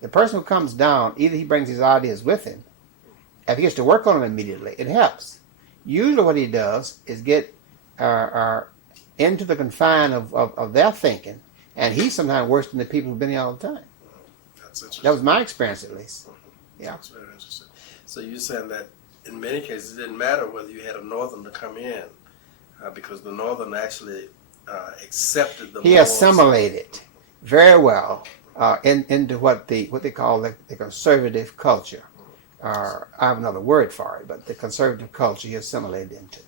The person who comes down, either he brings his ideas with him. If he gets to work on them immediately, it helps. Usually what he does is get into the confine of their thinking, and he's sometimes worse than the people who've been here all the time. That's interesting. That was my experience, at least. Yeah. That's very interesting. So you're saying that in many cases it didn't matter whether you had a Northern to come in, because the Northern actually accepted the He morals. assimilated very well into what they call the conservative culture. I have another word for it, but the conservative culture he assimilated into.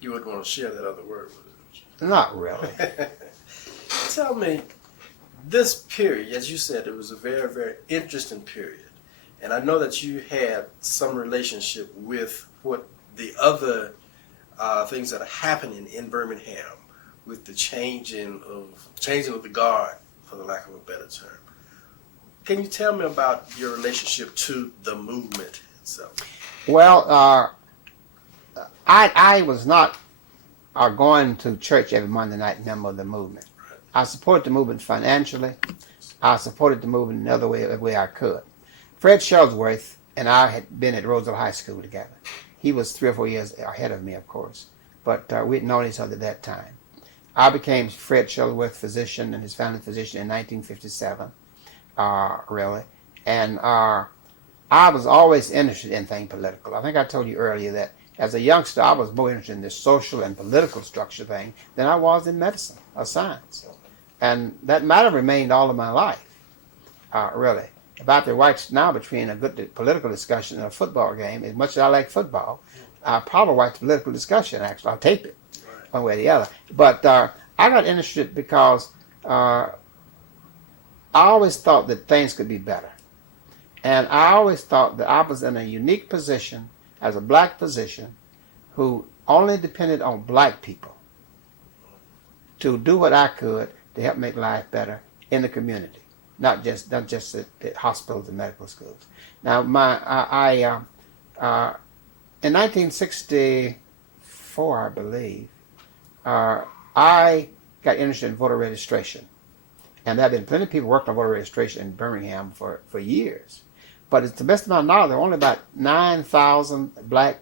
You wouldn't want to share that other word with it. Not really. Tell me, this period, as you said, it was a very, very interesting period. And I know that you had some relationship with what the other things that are happening in Birmingham with the changing of the guard, for the lack of a better term. Can you tell me about your relationship to the movement itself? Well, I was not going to church every Monday night member of the movement. I supported the movement financially. I supported the movement in other way I could. Fred Shellsworth and I had been at Roseville High School together. He was 3 or 4 years ahead of me, of course, but we had known each other at that time. I became Fred Shellsworth's physician and his family physician in 1957, really. And I was always interested in things political. I think I told you earlier that as a youngster, I was more interested in this social and political structure thing than I was in medicine or science. And that matter remained all of my life, really. About the rights now between a good political discussion and a football game, as much as I like football, I probably watch political discussion, actually. I'll tape it one way or the other. But I got interested because I always thought that things could be better. And I always thought that I was in a unique position as a black physician who only depended on black people to do what I could to help make life better in the community, not just at hospitals and medical schools. Now, in 1964, I believe, I got interested in voter registration. And there have been plenty of people working on voter registration in Birmingham for years. But to the best of my knowledge, there were only about 9,000 black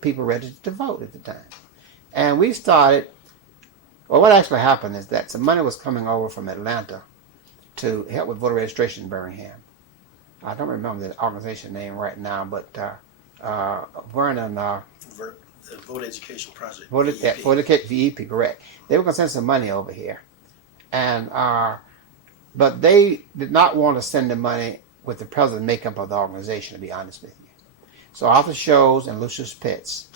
people registered to vote at the time. And we started, well, what actually happened is that some money was coming over from Atlanta to help with voter registration in Birmingham. I don't remember the organization name right now, but Vernon... Vote Education Project. VEP, correct. They were going to send some money over here. And but they did not want to send the money with the present makeup of the organization, to be honest with you. So Arthur Shows and Lucius Pitts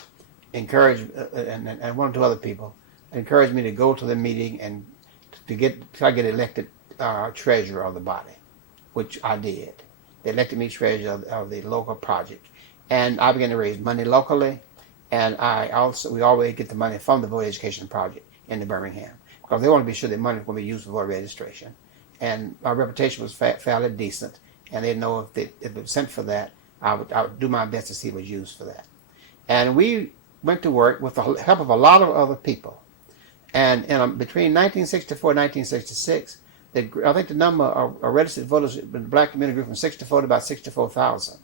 encouraged, and one or two other people, encouraged me to go to the meeting and try to get elected treasurer of the body, which I did. They elected me treasurer of the local project. And I began to raise money locally, and we always get the money from the Voter Education Project in the Birmingham, because they want to be sure that money is going to be used for voter registration. And my reputation was fairly decent, and they know if it was sent for that, I would do my best to see it was used for that. And we went to work with the help of a lot of other people. And between 1964 and 1966, I think the number of registered voters in the black community grew from 64 to about 64,000.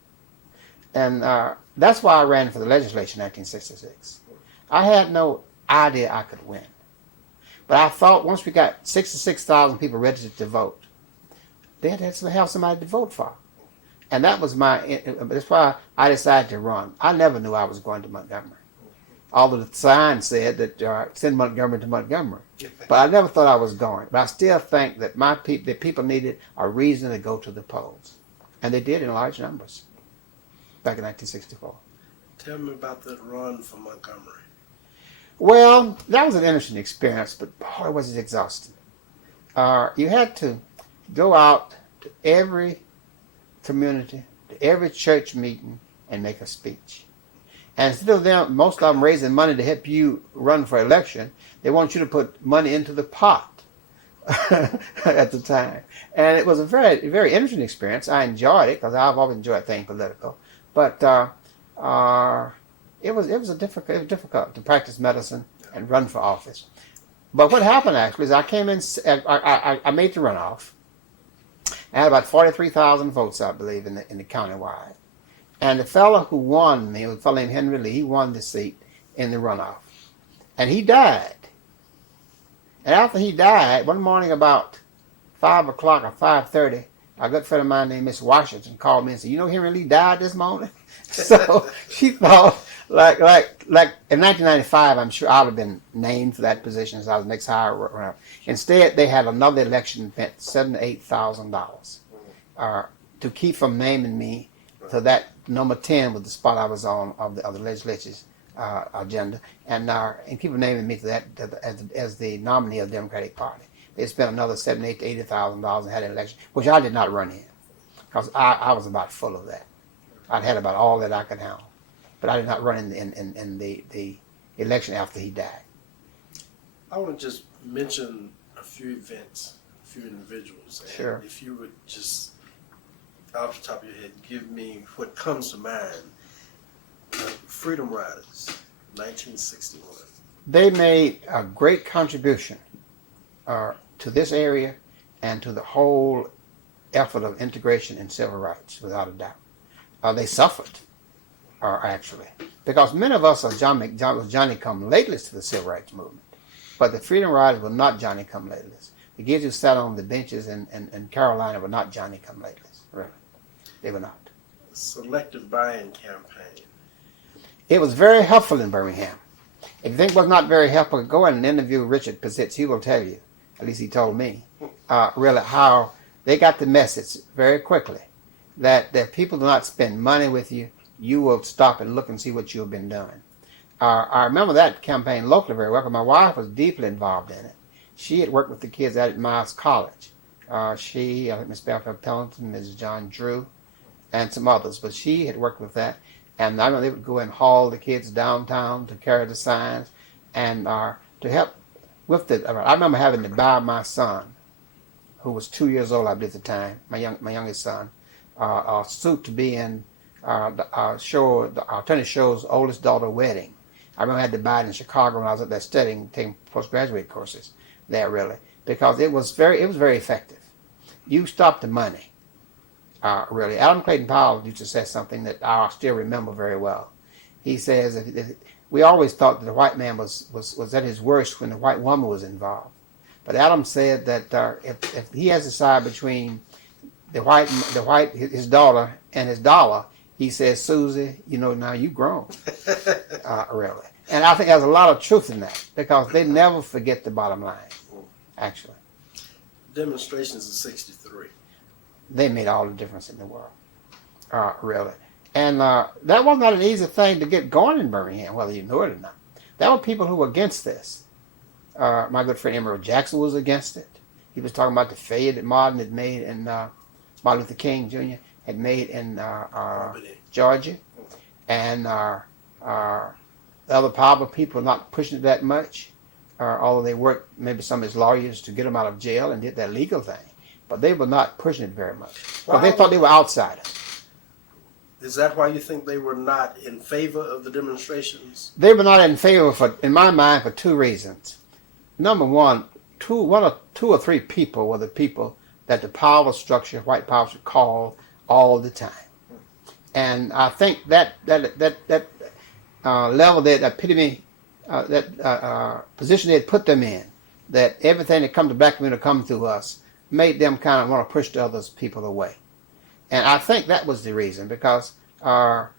And that's why I ran for the legislature in 1966. I had no idea I could win. But I thought once we got 66,000 people registered to vote, they had to have somebody to vote for. And that's why I decided to run. I never knew I was going to Montgomery. Although the sign said that send Montgomery to Montgomery. But I never thought I was going. But I still think that the people needed a reason to go to the polls. And they did in large numbers back in 1964. Tell me about that run for Montgomery. Well, that was an interesting experience, but boy, was it exhausting. You had to go out to every community to every church meeting and make a speech. And instead of them, most of them raising money to help you run for election, they want you to put money into the pot at the time. And it was a very, very interesting experience. I enjoyed it because I've always enjoyed things political. But it was difficult to practice medicine and run for office. But what happened actually is I came in, I made the runoff. I had about 43,000 votes, I believe, in the countywide. And the fellow who won me was a fellow named Henry Lee. He won the seat in the runoff. And he died. And after he died, one morning about 5 o'clock or 5:30, a good friend of mine named Miss Washington called me and said, "You know Henry Lee died this morning?" So she thought, like in 1995, I'm sure I would have been named for that position as I was the next higher runner. Instead, they had another election and spent $7,000 to $8,000 to keep from naming me. So that number 10 was the spot I was on of the legislature's agenda, and people naming me to that as the nominee of the Democratic Party. They spent another $78,000 to $80,000 and had an election, which I did not run in, because I was about full of that. I'd had about all that I could handle, but I did not run in the election after he died. I want to just mention a few events, a few individuals. And sure. If you would just, off the top of your head, give me what comes to mind. Freedom Riders, 1961. They made a great contribution to this area and to the whole effort of integration and civil rights, without a doubt. They suffered, actually, because many of us are Johnny-come-latelists to the civil rights movement, but the Freedom Riders were not Johnny-come-latelists. The kids who sat on the benches in Carolina were not Johnny-come-latelists, really. They were not. Selective buying campaign. It was very helpful in Birmingham. If you think it was not very helpful, go in and interview Richard Pizitz. He will tell you, at least he told me, really how they got the message very quickly that if people do not spend money with you, you will stop and look and see what you have been doing. I remember that campaign locally very well because my wife was deeply involved in it. She had worked with the kids out at Miles College. I think Miss Belford Pellington, Mrs. John Drew, and some others, but she had worked with that. And I know they would go and haul the kids downtown to carry the signs and to help with the. I remember having to buy my son, who was 2 years old, I believe at the time, my youngest son, a suit to be in Attorney Show's oldest daughter's wedding. I remember I had to buy it in Chicago when I was up there studying, taking postgraduate courses there, really, because it was very effective. You stopped the money. Really. Adam Clayton Powell used to say something that I still remember very well. He says, we always thought that the white man was at his worst when the white woman was involved. But Adam said that if he has to decide between his daughter and his dollar, he says, "Susie, now you grown." Really. And I think there's a lot of truth in that, because they never forget the bottom line, actually. Demonstrations in 63. They made all the difference in the world, really. And that was not an easy thing to get going in Birmingham, whether you knew it or not. There were people who were against this. My good friend Emerald Jackson was against it. He was talking about the failure that Martin had made in Martin Luther King Jr. had made in Georgia. And the other powerful people were not pushing it that much, although they worked, maybe some of his lawyers, to get him out of jail and did that legal thing. But they were not pushing it very much, because they thought they were outsiders. Is that why you think they were not in favor of the demonstrations? They were not in favor, in my mind, for two reasons. Number one, two or three people were the people that the power structure, white power structure, called all the time. And I think that level, that epitome, that position they had put them in, that everything that comes to black community come through us, made them kind of want to push the other people away. And I think that was the reason, because the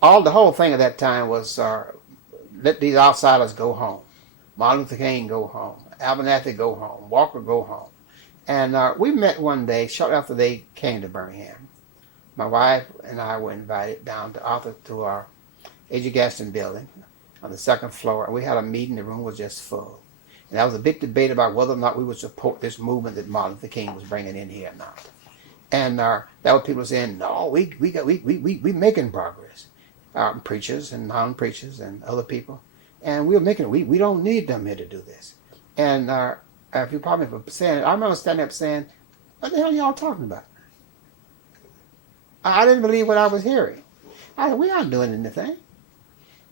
whole thing at that time was let these outsiders go home. Martin Luther King go home. Abernathy go home. Walker go home. And we met one day shortly after they came to Birmingham. My wife and I were invited down to our A.J. Gaston building on the second floor. And we had a meeting. The room was just full. And that was a big debate about whether or not we would support this movement that Martin Luther King was bringing in here or not. And that was people saying, no, we making progress. Preachers and non-preachers and other people. And we're making it. We don't need them here to do this. And if you pardon me for saying it, I remember standing up saying, what the hell are y'all talking about? I didn't believe what I was hearing. I said, we aren't doing anything.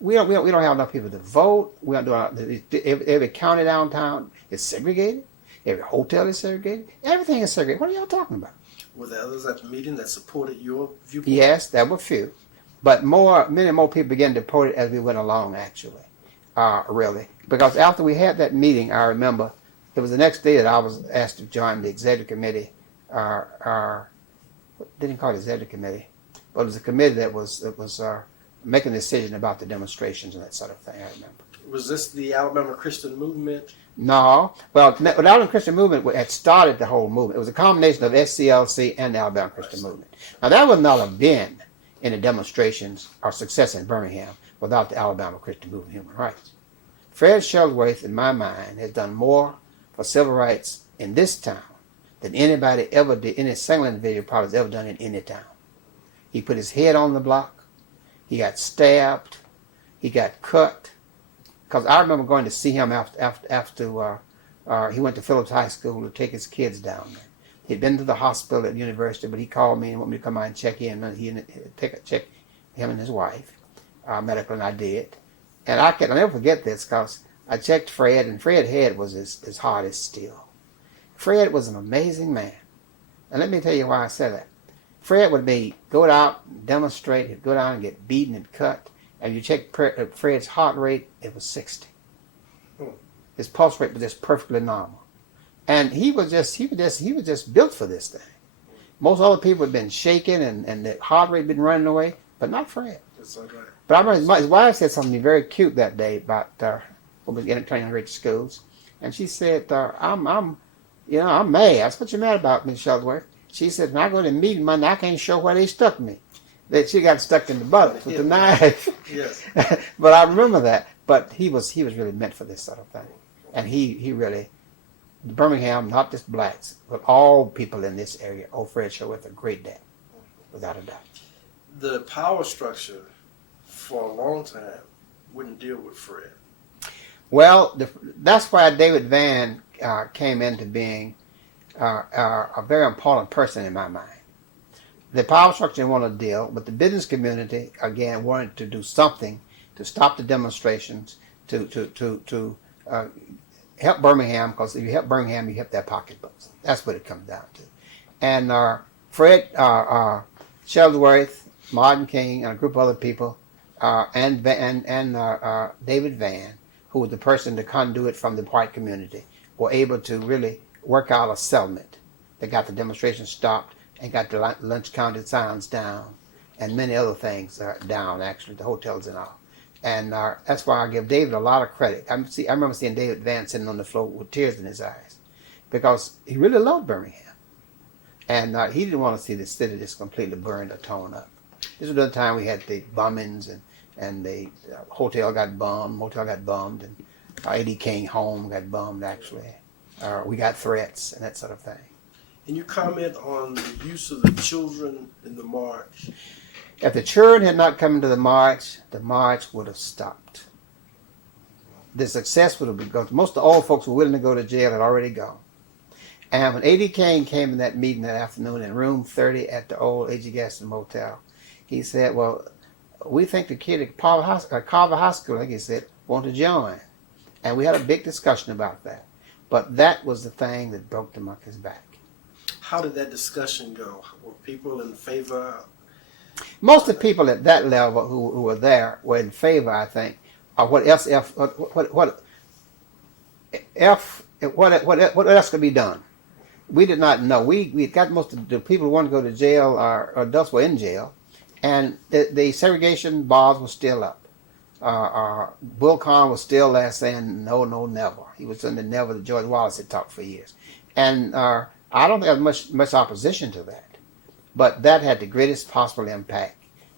We don't have enough people to vote. We don't do every county downtown is segregated. Every hotel is segregated. Everything is segregated. What are y'all talking about? Were there others at the meeting that supported your viewpoint? Yes, there were few. But many more people began to report it as we went along, actually, really. Because after we had that meeting, I remember, it was the next day that I was asked to join the executive committee. Didn't call it executive committee, but it was a committee that was making a decision about the demonstrations and that sort of thing, I remember. Was this the Alabama Christian Movement? No. Well, the Alabama Christian Movement had started the whole movement. It was a combination of SCLC and the Alabama Christian Movement. Now, that would not have been in the demonstrations or success in Birmingham without the Alabama Christian Movement of Human Rights. Fred Shuttlesworth, in my mind, has done more for civil rights in this town than anybody ever did, any single individual probably has ever done in any town. He put his head on the block. He got stabbed. He got cut. Because I remember going to see him after he went to Phillips High School to take his kids down there. He'd been to the hospital at the university, but he called me and wanted me to come out and check in. And check him and his wife, medical, and I did. And I'll never forget this because I checked Fred, and Fred's head was as hard as steel. Fred was an amazing man. And let me tell you why I said that. Fred would go out and demonstrate, he'd go down and get beaten and cut, and you check Fred's heart rate, it was 60. His pulse rate was just perfectly normal. And he was just built for this thing. Most other people had been shaking and the heart rate had been running away, but not Fred. That's all right. But I remember his wife said something very cute that day about what was getting training in rich schools. And she said, I'm mad. That's what you're mad about, Miss Shuttlesworth. She said, when I go to the meeting Monday, I can't show where they stuck me. That she got stuck in the buttocks with the knife. Yes. But I remember that. But he was really meant for this sort of thing. And he really, Birmingham, not just blacks, but all people in this area owe Fred Shuttlesworth a great debt, without a doubt. The power structure for a long time wouldn't deal with Fred. Well, that's why David Vann came into being a very important person in my mind. The power structure didn't want to deal, but the business community, again, wanted to do something to stop the demonstrations, to help Birmingham, because if you help Birmingham, you help their pocketbooks. That's what it comes down to. And Fred Shuttlesworth, Martin King, and a group of other people, and David Vann, who was the person, the conduit from the white community, were able to really work out a settlement that got the demonstration stopped and got the lunch counted signs down and many other things down, actually, the hotels and all. And that's why I give David a lot of credit. I remember seeing David Vann sitting on the floor with tears in his eyes because he really loved Birmingham. And he didn't want to see the city just completely burned or torn up. This was the time we had the bombings and the hotel got bombed, motel got bombed, and A.D. King home got bombed, actually. We got threats and that sort of thing. And you comment on the use of the children in the march. If the children had not come into the march would have stopped. The success would have been, because most of the old folks who were willing to go to jail had already gone. And when A.D. King came in that meeting that afternoon in room 30 at the old A.G. Gaston Motel, he said, well, we think the kid at Carver High School, like he said, want to join. And we had a big discussion about that. But that was the thing that broke the monkey's back. How did that discussion go? Were people in favor? Most of the people at that level who were there were in favor, I think, of what else could be done. We did not know. We got most of the people who wanted to go to jail or adults were in jail, and the segregation bars were still up. Bull Connor was still there saying no, never. He was saying the never that George Wallace had talked for years. And I don't think there was much opposition to that. But that had the greatest possible impact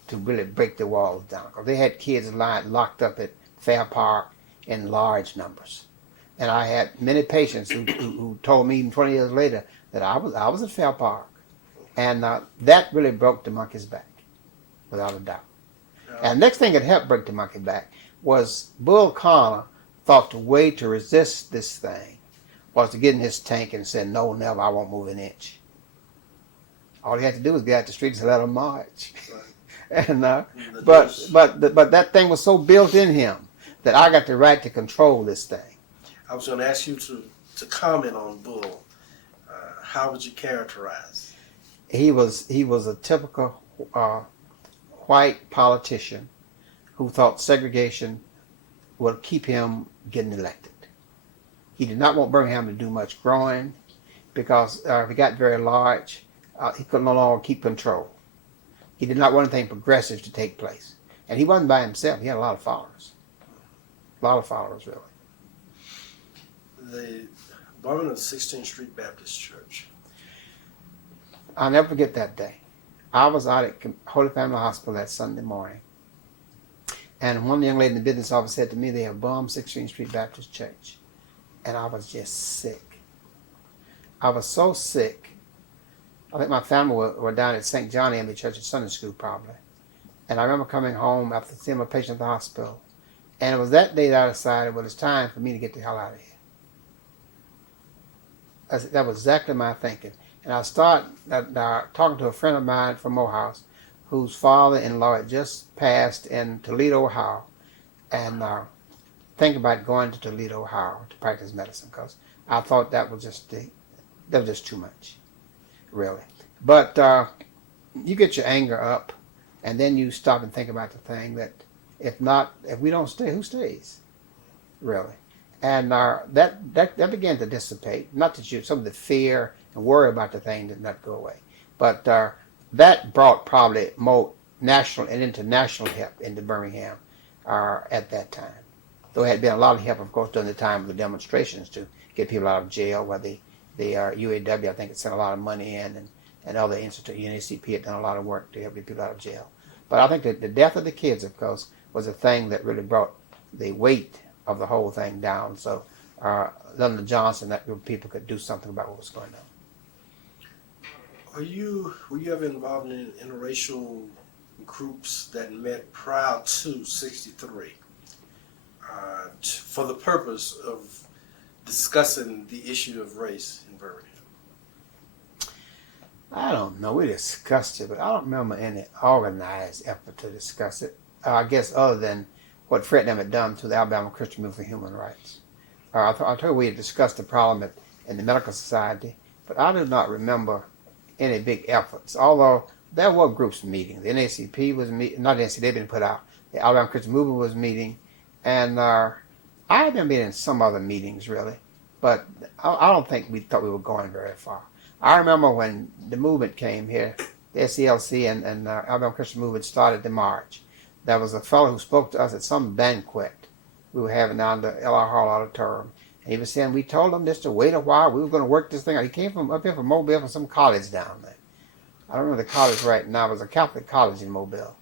to really break the walls down. Because they had kids locked up at Fair Park in large numbers. And I had many patients who told me even 20 years later that I was at Fair Park. And that really broke the monkey's back, without a doubt. And next thing that helped break the monkey back was Bull Connor thought the way to resist this thing was to get in his tank and say, no, never, I won't move an inch. All he had to do was get out the streets and let them march. Right. And but that thing was so built in him that I got the right to control this thing. I was going to ask you to comment on Bull. How would you characterize? He was a typical white politician who thought segregation would keep him getting elected. He did not want Birmingham to do much growing because if it got very large, he could no longer keep control. He did not want anything progressive to take place. And he wasn't by himself. He had a lot of followers. A lot of followers, really. The bombing of the 16th Street Baptist Church. I'll never forget that day. I was out at Holy Family Hospital that Sunday morning. And one young lady in the business office said to me, they have bombed 16th Street Baptist Church. And I was just sick. I was so sick. I think my family were down at St. John AME Church at Sunday school probably. And I remember coming home after seeing my patient at the hospital. And it was that day that I decided, well, it's time for me to get the hell out of here. That was exactly my thinking. And I started talking to a friend of mine from Morehouse whose father-in-law had just passed in Toledo, Ohio. And thinking about going to Toledo, Ohio to practice medicine because I thought that was just too much, really. But you get your anger up, and then you stop and think about the thing that if we don't stay, who stays, really? And that began to dissipate. Not that some of the fear and worry about the thing did not go away, but that brought probably more national and international help into Birmingham at that time. Though there had been a lot of help, of course, during the time of the demonstrations to get people out of jail, where the UAW, I think, had sent a lot of money in, and other institutes, UNACP had done a lot of work to help get people out of jail. But I think that the death of the kids, of course, was a thing that really brought the weight of the whole thing down. So Lyndon Johnson, that group of people could do something about what was going on. Were you ever involved in interracial groups that met prior to '63 for the purpose of discussing the issue of race in Birmingham? I don't know. We discussed it, but I don't remember any organized effort to discuss it. I guess other than what Fred and them had done to the Alabama Christian Movement for Human Rights. I told you we had discussed the problem in the medical society, but I do not remember any big efforts. Although there were groups meeting. The NAACP was meeting, not the NAACP, they'd been put out. The Alabama Christian Movement was meeting, and I had been in some other meetings really, but I don't think we thought we were going very far. I remember when the movement came here, the SCLC and Alabama Christian Movement started the march. There was a fellow who spoke to us at some banquet we were having down the L.R. Hall Auditorium. And he was saying, we told him just to wait a while. We were going to work this thing out. He came from up here from Mobile from some college down there. I don't remember the college right now. It was a Catholic college in Mobile.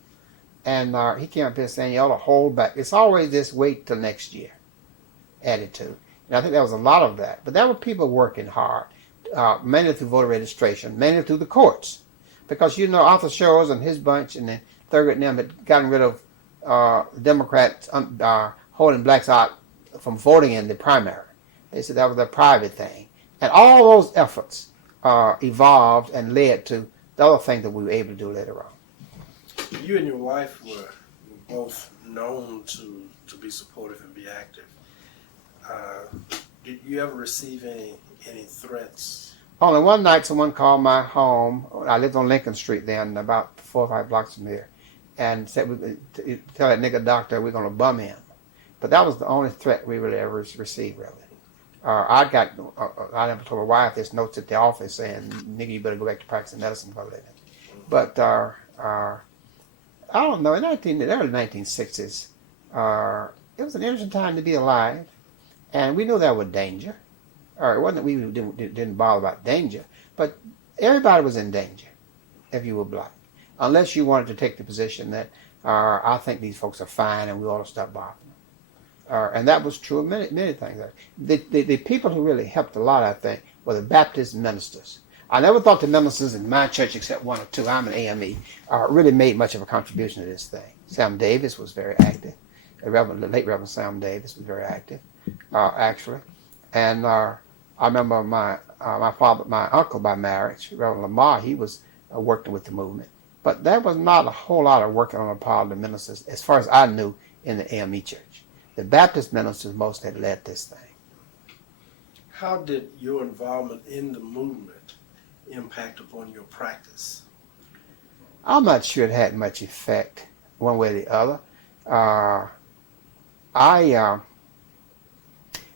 And he came up here saying, you ought to hold back. It's always this wait till next year attitude. And I think there was a lot of that. But there were people working hard, mainly through voter registration, mainly through the courts. Because, you know, Arthur Shores and his bunch and then Thurgood and them had gotten rid of Democrats holding blacks out from voting in the primary. They said that was a private thing. And all those efforts evolved and led to the other thing that we were able to do later on. You and your wife were both known to be supportive and be active. Did you ever receive any threats? Only one night someone called my home. I lived on Lincoln Street then, about 4 or 5 blocks from here, and said, tell that nigger doctor we're going to bum him. But that was the only threat we really ever received, really. I never told my wife this, notes at the office saying, nigga, you better go back to practicing medicine for a living. But I don't know, in the early 1960s, it was an interesting time to be alive, and we knew there was danger. It wasn't that we didn't bother about danger, but everybody was in danger if you were black, unless you wanted to take the position that I think these folks are fine and we ought to stop bothering them. And that was true of many things. The people who really helped a lot, I think, were the Baptist ministers. I never thought the ministers in my church, except one or two, I'm an AME, really made much of a contribution to this thing. Sam Davis was very active. The late Reverend Sam Davis was very active, actually. And I remember my uncle by marriage, Reverend Lamar, he was working with the movement. But there was not a whole lot of working on the part of the ministers, as far as I knew, in the AME church. The Baptist ministers mostly had led this thing. How did your involvement in the movement impact upon your practice? I'm not sure it had much effect one way or the other. I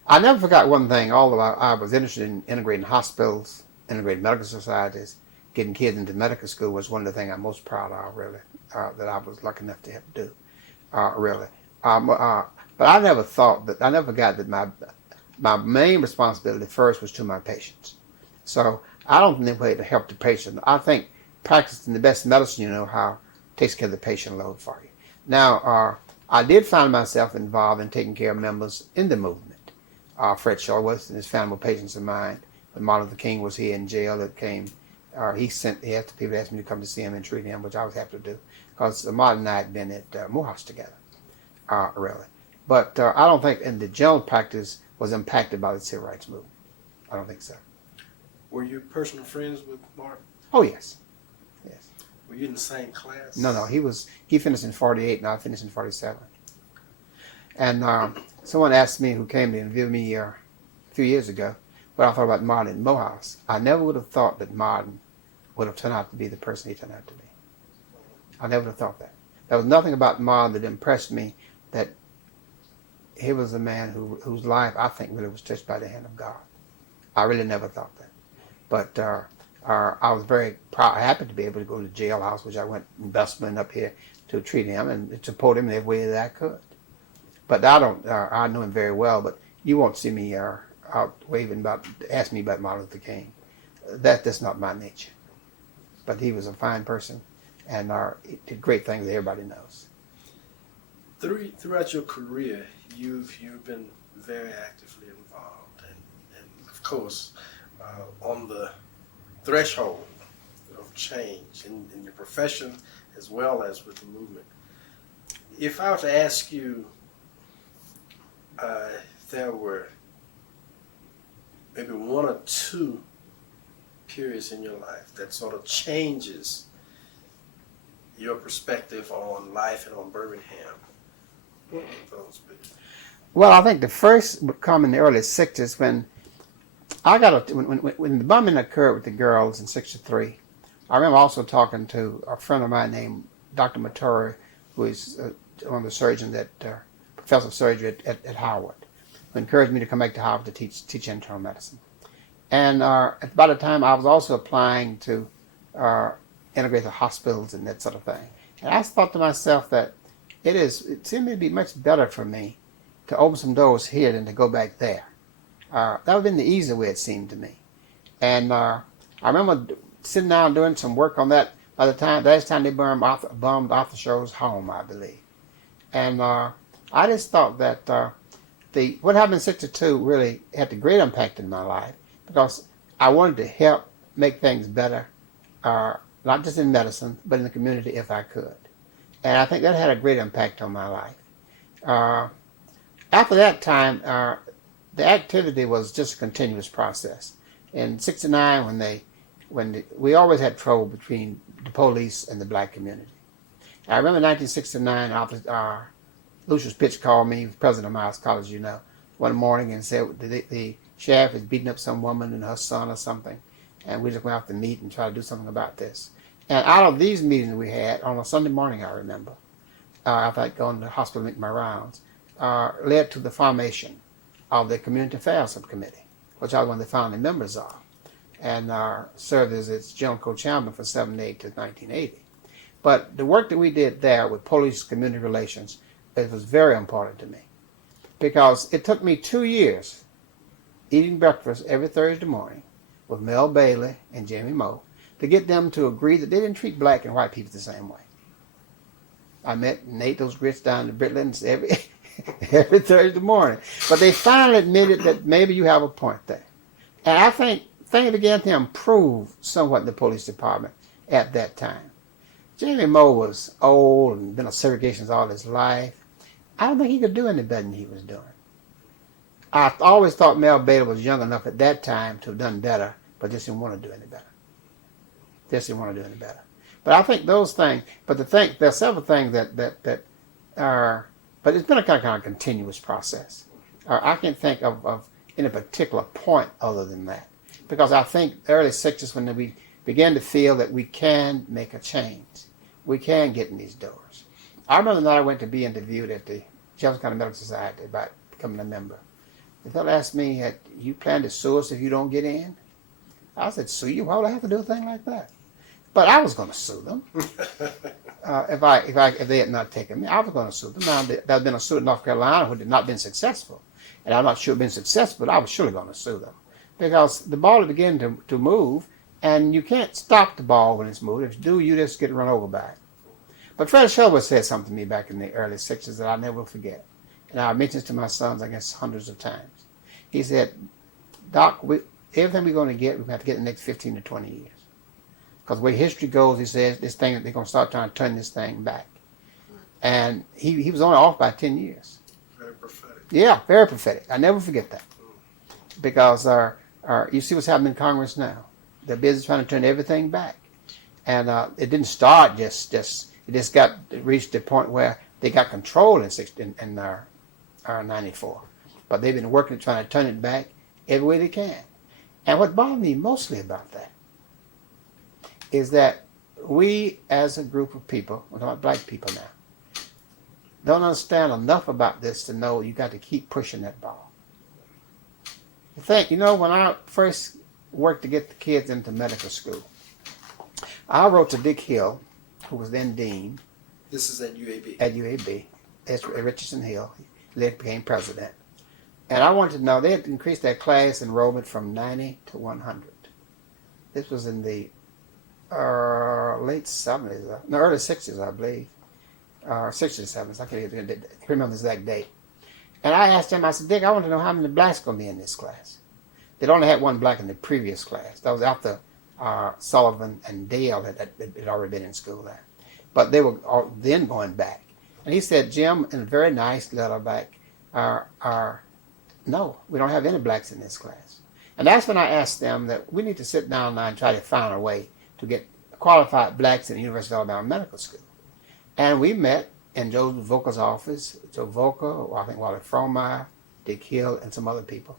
never forgot one thing, although I was interested in integrating hospitals, integrating medical societies, getting kids into medical school was one of the things I'm most proud of, really, that I was lucky enough to have to do, really. But I never forgot that my main responsibility first was to my patients. So I don't think way to help the patient. I think practicing the best medicine you know how takes care of the patient load for you. Now, I did find myself involved in taking care of members in the movement. Fred Shaw was, and his family were patients of mine. When Martin Luther King was here in jail, he asked people to ask me to come to see him and treat him, which I was happy to do, because Martin and I had been at Morehouse together, really. But I don't think in the general practice was impacted by the civil rights movement. I don't think so. Were you personal friends with Martin? Oh, yes. Yes. Were you in the same class? No. He finished in 48 and I finished in 47. And someone asked me, who came to interview me a few years ago, what I thought about Martin at Morehouse. I never would have thought that Martin would have turned out to be the person he turned out to be. I never would have thought that. There was nothing about Martin that impressed me that he was a man whose life, I think, really was touched by the hand of God. I really never thought that. But I was very happy to be able to go to the jailhouse, which I went investment up here to treat him and support him in every way that I could. But I know him very well, but you won't see me out waving ask me about Martin Luther King. That's not my nature. But he was a fine person and he did great things that everybody knows. Throughout your career, you've been very actively involved and of course, on the threshold of change in your profession as well as with the movement. If I were to ask you, if there were maybe one or two periods in your life that sort of changes your perspective on life and on Birmingham, what would those be? Well, I think the first would come in the early 60s when when the bombing occurred with the girls in 63. I remember also talking to a friend of mine named Dr. Maturi, who is one of the surgeons professor of surgery at Howard, who encouraged me to come back to Howard to teach internal medicine. And by the time I was also applying to integrate the hospitals and that sort of thing. And I thought to myself that it seemed to be much better for me to open some doors here than to go back there. That would have been the easier way, it seemed to me. And I remember sitting down doing some work on that by the last time they bombed Arthur Show's home, I believe. And I just thought that what happened in 62 really had a great impact in my life because I wanted to help make things better, not just in medicine, but in the community if I could. And I think that had a great impact on my life. After that time, the activity was just a continuous process. In 69, we always had trouble between the police and the black community. I remember in 1969, Lucius Pitts called me, he was president of Miles College, you know, one morning and said the sheriff is beating up some woman and her son or something, and we just went out to meet and try to do something about this. And out of these meetings we had, on a Sunday morning, I remember, after I'd gone to the hospital to make my rounds, led to the formation of the Community Affairs Subcommittee, which I was one of the founding members of, and served as its general co-chairman from 78 to 1980. But the work that we did there with police community relations, it was very important to me because it took me 2 years eating breakfast every Thursday morning with Mel Bailey and Jimmy Moe to get them to agree that they didn't treat black and white people the same way. I met and ate those grits down to Britlands every Thursday morning. But they finally admitted that maybe you have a point there. And I think things began to improve somewhat in the police department at that time. Jamie Moore was old and been on segregations all his life. I don't think he could do any better than he was doing. I always thought Mel Bailey was young enough at that time to have done better, but just didn't want to do any better. Just didn't want to do any better. But I think those things, there's several things that are, but it's been a kind of continuous process. I can't think of any particular point other than that. Because I think the early 60s, when we began to feel that we can make a change, we can get in these doors. I remember that I went to be interviewed at the Jefferson County Medical Society about becoming a member. The fellow asked me, you plan to sue us if you don't get in? I said, sue you? Why would I have to do a thing like that? But I was going to sue them. If they had not taken me, I was going to sue them. Now, there had been a suit in North Carolina who had not been successful. And I'm not sure it had been successful, but I was surely going to sue them. Because the ball had begun to move, and you can't stop the ball when it's moving. If you do, you just get run over by it. But Fred Shelby said something to me back in the early 60s that I'll never forget. And I mentioned it to my sons, I guess, hundreds of times. He said, Doc, everything we're going to get, we're going to have to get in the next 15 to 20 years. Because the way history goes, he says, this thing, they're going to start trying to turn this thing back. And he was only off by 10 years. Very prophetic. Yeah, very prophetic. I never forget that. Because you see what's happening in Congress now. They're busy trying to turn everything back. And it didn't start it just reached the point where they got control in 94. But they've been working trying to turn it back every way they can. And what bothered me mostly about that is that we as a group of people, we're talking about black people now, don't understand enough about this to know you got to keep pushing that ball. When I first worked to get the kids into medical school, I wrote to Dick Hill, who was then dean. This is at UAB. At UAB. It's Richardson Hill. He later became president. And I wanted to know, they had increased their class enrollment from 90 to 100. This was in the late 70s, early 60s, I believe. 60s, 70s, I can't remember the exact date. And I asked him, I said, Dick, I want to know how many blacks are going to be in this class. They'd only had one black in the previous class. That was after Sullivan and Dale had already been in school there. But they were then going back. And he said, Jim, in a very nice letter back, no, we don't have any blacks in this class. And that's when I asked them that we need to sit down now and try to find a way to get qualified blacks in the University of Alabama Medical School. And we met in Joseph Volkov's office, Joe Volkov, I think Wally Fromeyer, Dick Hill, and some other people,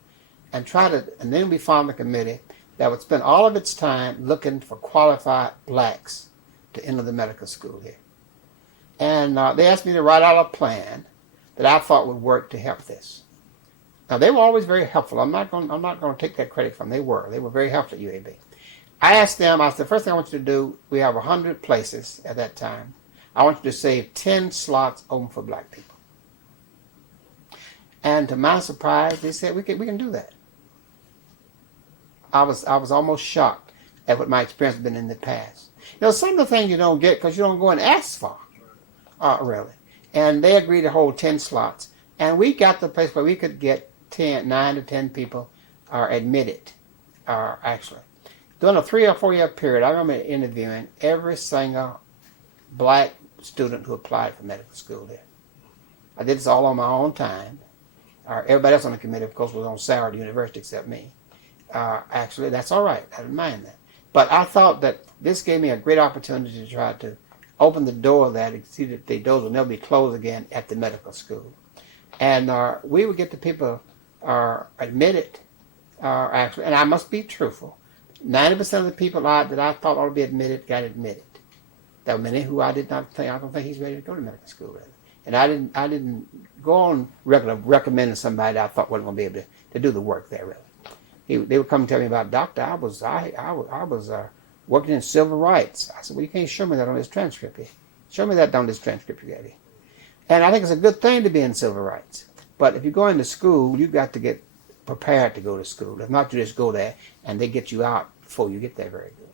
and then we formed a committee that would spend all of its time looking for qualified blacks to enter the medical school here. And they asked me to write out a plan that I thought would work to help this. Now, they were always very helpful. I'm not going to take that credit from them. They were very helpful at UAB. I asked them, the first thing I want you to do, we have 100 places at that time. I want you to save 10 slots open for black people. And to my surprise, they said, we can do that. I was almost shocked at what my experience had been in the past. Some of the things you don't get because you don't go and ask for, really. And they agreed to hold 10 slots. And we got to the place where we could get 9 to 10 people admitted, actually. During a 3 or 4 year period, I remember interviewing every single black student who applied for medical school there. I did this all on my own time. Everybody else on the committee, of course, was on salary at the university except me. Actually, that's all right. I didn't mind that. But I thought that this gave me a great opportunity to try to open the door that see that the doors will never be closed again at the medical school. And we would get the people admitted, actually, and I must be truthful. 90% of the people that I thought ought to be admitted got admitted. There were many who I don't think he's ready to go to medical school. Really. And I didn't go on record recommending somebody that I thought wasn't going to be able to do the work there, really. They would come and tell me about, Doctor, I was working in civil rights. I said, well, you can't show me that on this transcript here. Show me that on this transcript you got here. And I think it's a good thing to be in civil rights. But if you go into school, you've got to get prepared to go to school. If not, you just go there and they get you out before you get there very good.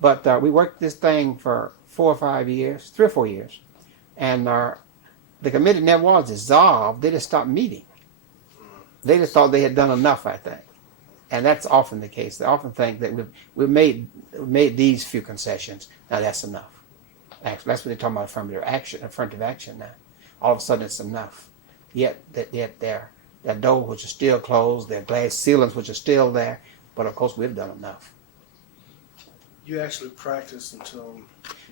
But we worked this thing for 3 or 4 years. And the committee never was dissolved. They just stopped meeting. They just thought they had done enough, I think. And that's often the case. They often think that we've made these few concessions. Now that's enough. Actually, that's what they're talking about affirmative action now. All of a sudden it's enough. Yet their doors which are still closed, their glass ceilings which are still there, but of course we've done enough. You actually practiced until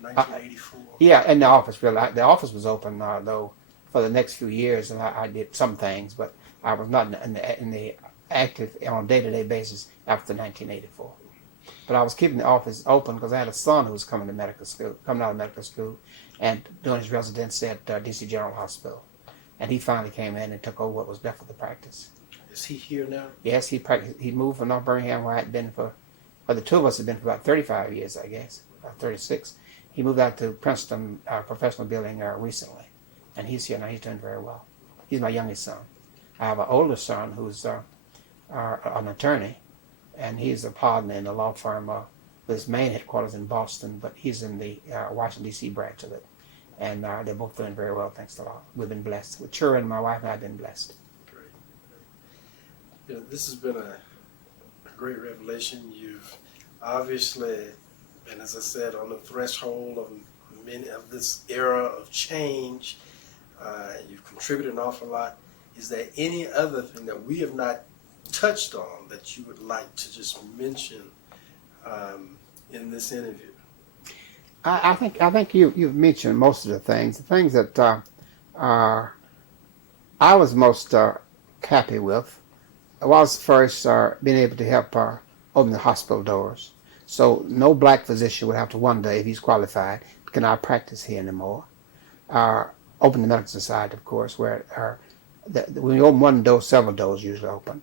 1984. Yeah, in the office, really. The office was open though for the next few years, and I did some things, but I was not in the active on a day-to-day basis after 1984. But I was keeping the office open because I had a son who was coming out of medical school, and doing his residency at DC General Hospital, and he finally came in and took over what was left of the practice. Is he here now? Yes, he moved from North Birmingham, where I'd been the two of us had been for about 35 years, I guess, about 36. He moved out to Princeton Professional Building recently, and he's here now. He's doing very well. He's my youngest son. I have an older son who's an attorney, and he's a partner in a law firm with his main headquarters in Boston, but he's in the Washington, D.C. branch of it. And they're both doing very well, thanks to the law. We've been blessed. With children, my wife and I have been blessed. Great. You know, this has been a great revelation. You've obviously been, as I said, on the threshold of many of this era of change. You've contributed an awful lot. Is there any other thing that we have not touched on that you would like to just mention in this interview? I think you've mentioned most of the things. The things that I was most happy with was first being able to help open the hospital doors, so no black physician would have to wonder if he's qualified. Can I practice here anymore? Open the medical society, of course, where when you open one door, several doors usually open.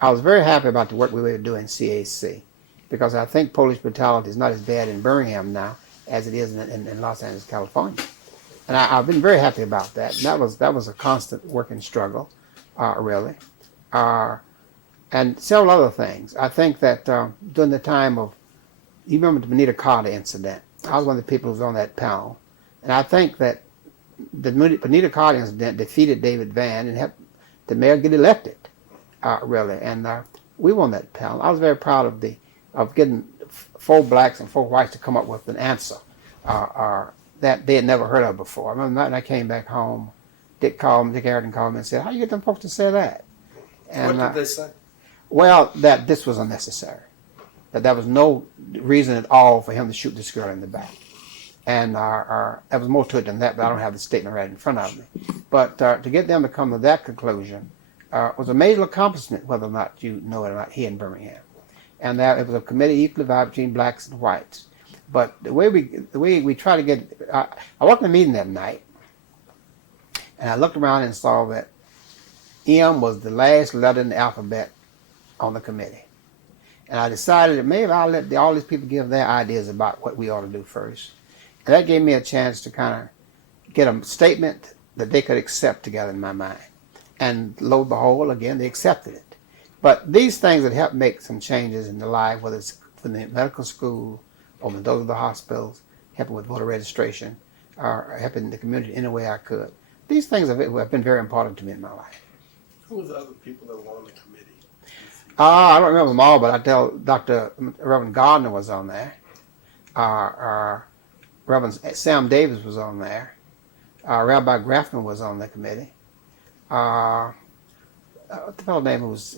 I was very happy about the work we were doing in CAC, because I think police brutality is not as bad in Birmingham now as it is in Los Angeles, California. And I've been very happy about that. And that was a constant working struggle, really. And several other things. I think that during the time of, you remember the Benita Carter incident, I was one of the people who was on that panel. And I think that the Benita Carter incident defeated David Vann and helped the mayor get elected, really. And we won that panel. I was very proud of getting 4 blacks and 4 whites to come up with an answer that they had never heard of before. I remember when I came back home, Dick Harrington called me and said, "How you get them folks to say that?" And, what did they say? Well, that this was unnecessary. That there was no reason at all for him to shoot this girl in the back. And there was more to it than that, but I don't have the statement right in front of me. But to get them to come to that conclusion was a major accomplishment, whether or not you know it or not, here in Birmingham. And that it was a committee equally divided between blacks and whites. But the way we try to get, I walked in the meeting that night, and I looked around and saw that M was the last letter in the alphabet on the committee. And I decided that maybe I'll let all these people give their ideas about what we ought to do first. And that gave me a chance to kind of get a statement that they could accept together in my mind. And lo and behold, again, they accepted it. But these things that help make some changes in the life, whether it's from the medical school, or the doors of the hospitals, helping with voter registration, or helping the community in any way I could. These things have been very important to me in my life. Who were the other people that were on the committee? I don't remember them all, but I tell Reverend Gardner was on there. Reverend Sam Davis was on there. Rabbi Graffman was on the committee. What the fellow name who was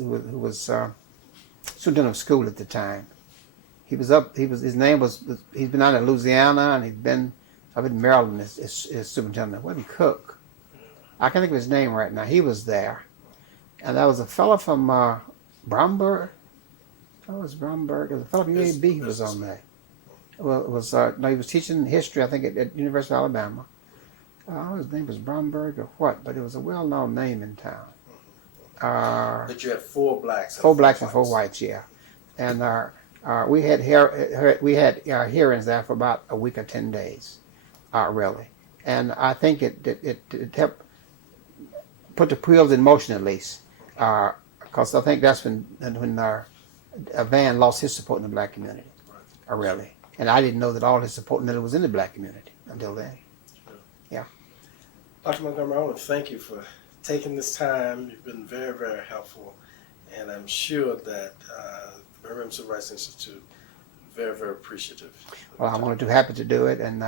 superintendent of school at the time? His name was. He's been out in Louisiana, and he's been up in Maryland as superintendent. Wasn't Cook? I can't think of his name right now. He was there, and there was a fellow from Bromberg. What was Bromberg? There was a fellow from UAB who was on there. Well, it was no, he was teaching history, I think, at University of Alabama. His name was Bromberg or what? But it was a well-known name in town. But you had 4 blacks. 4 blacks and 4 whites, yeah. And we had hearings there for about a week or 10 days, really. And I think it helped put the wheels in motion at least, because I think that's when Van lost his support in the black community, really. And I didn't know that all his support was in the black community until then. Yeah. Dr. Montgomery, I want to thank you for taking this time. You've been very, very helpful and I'm sure that the Birmingham Civil Rights Institute very, very appreciative. Well, I'm going to be happy to do it, and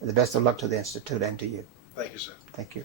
the best of luck to the Institute and to you. Thank you, sir. Thank you.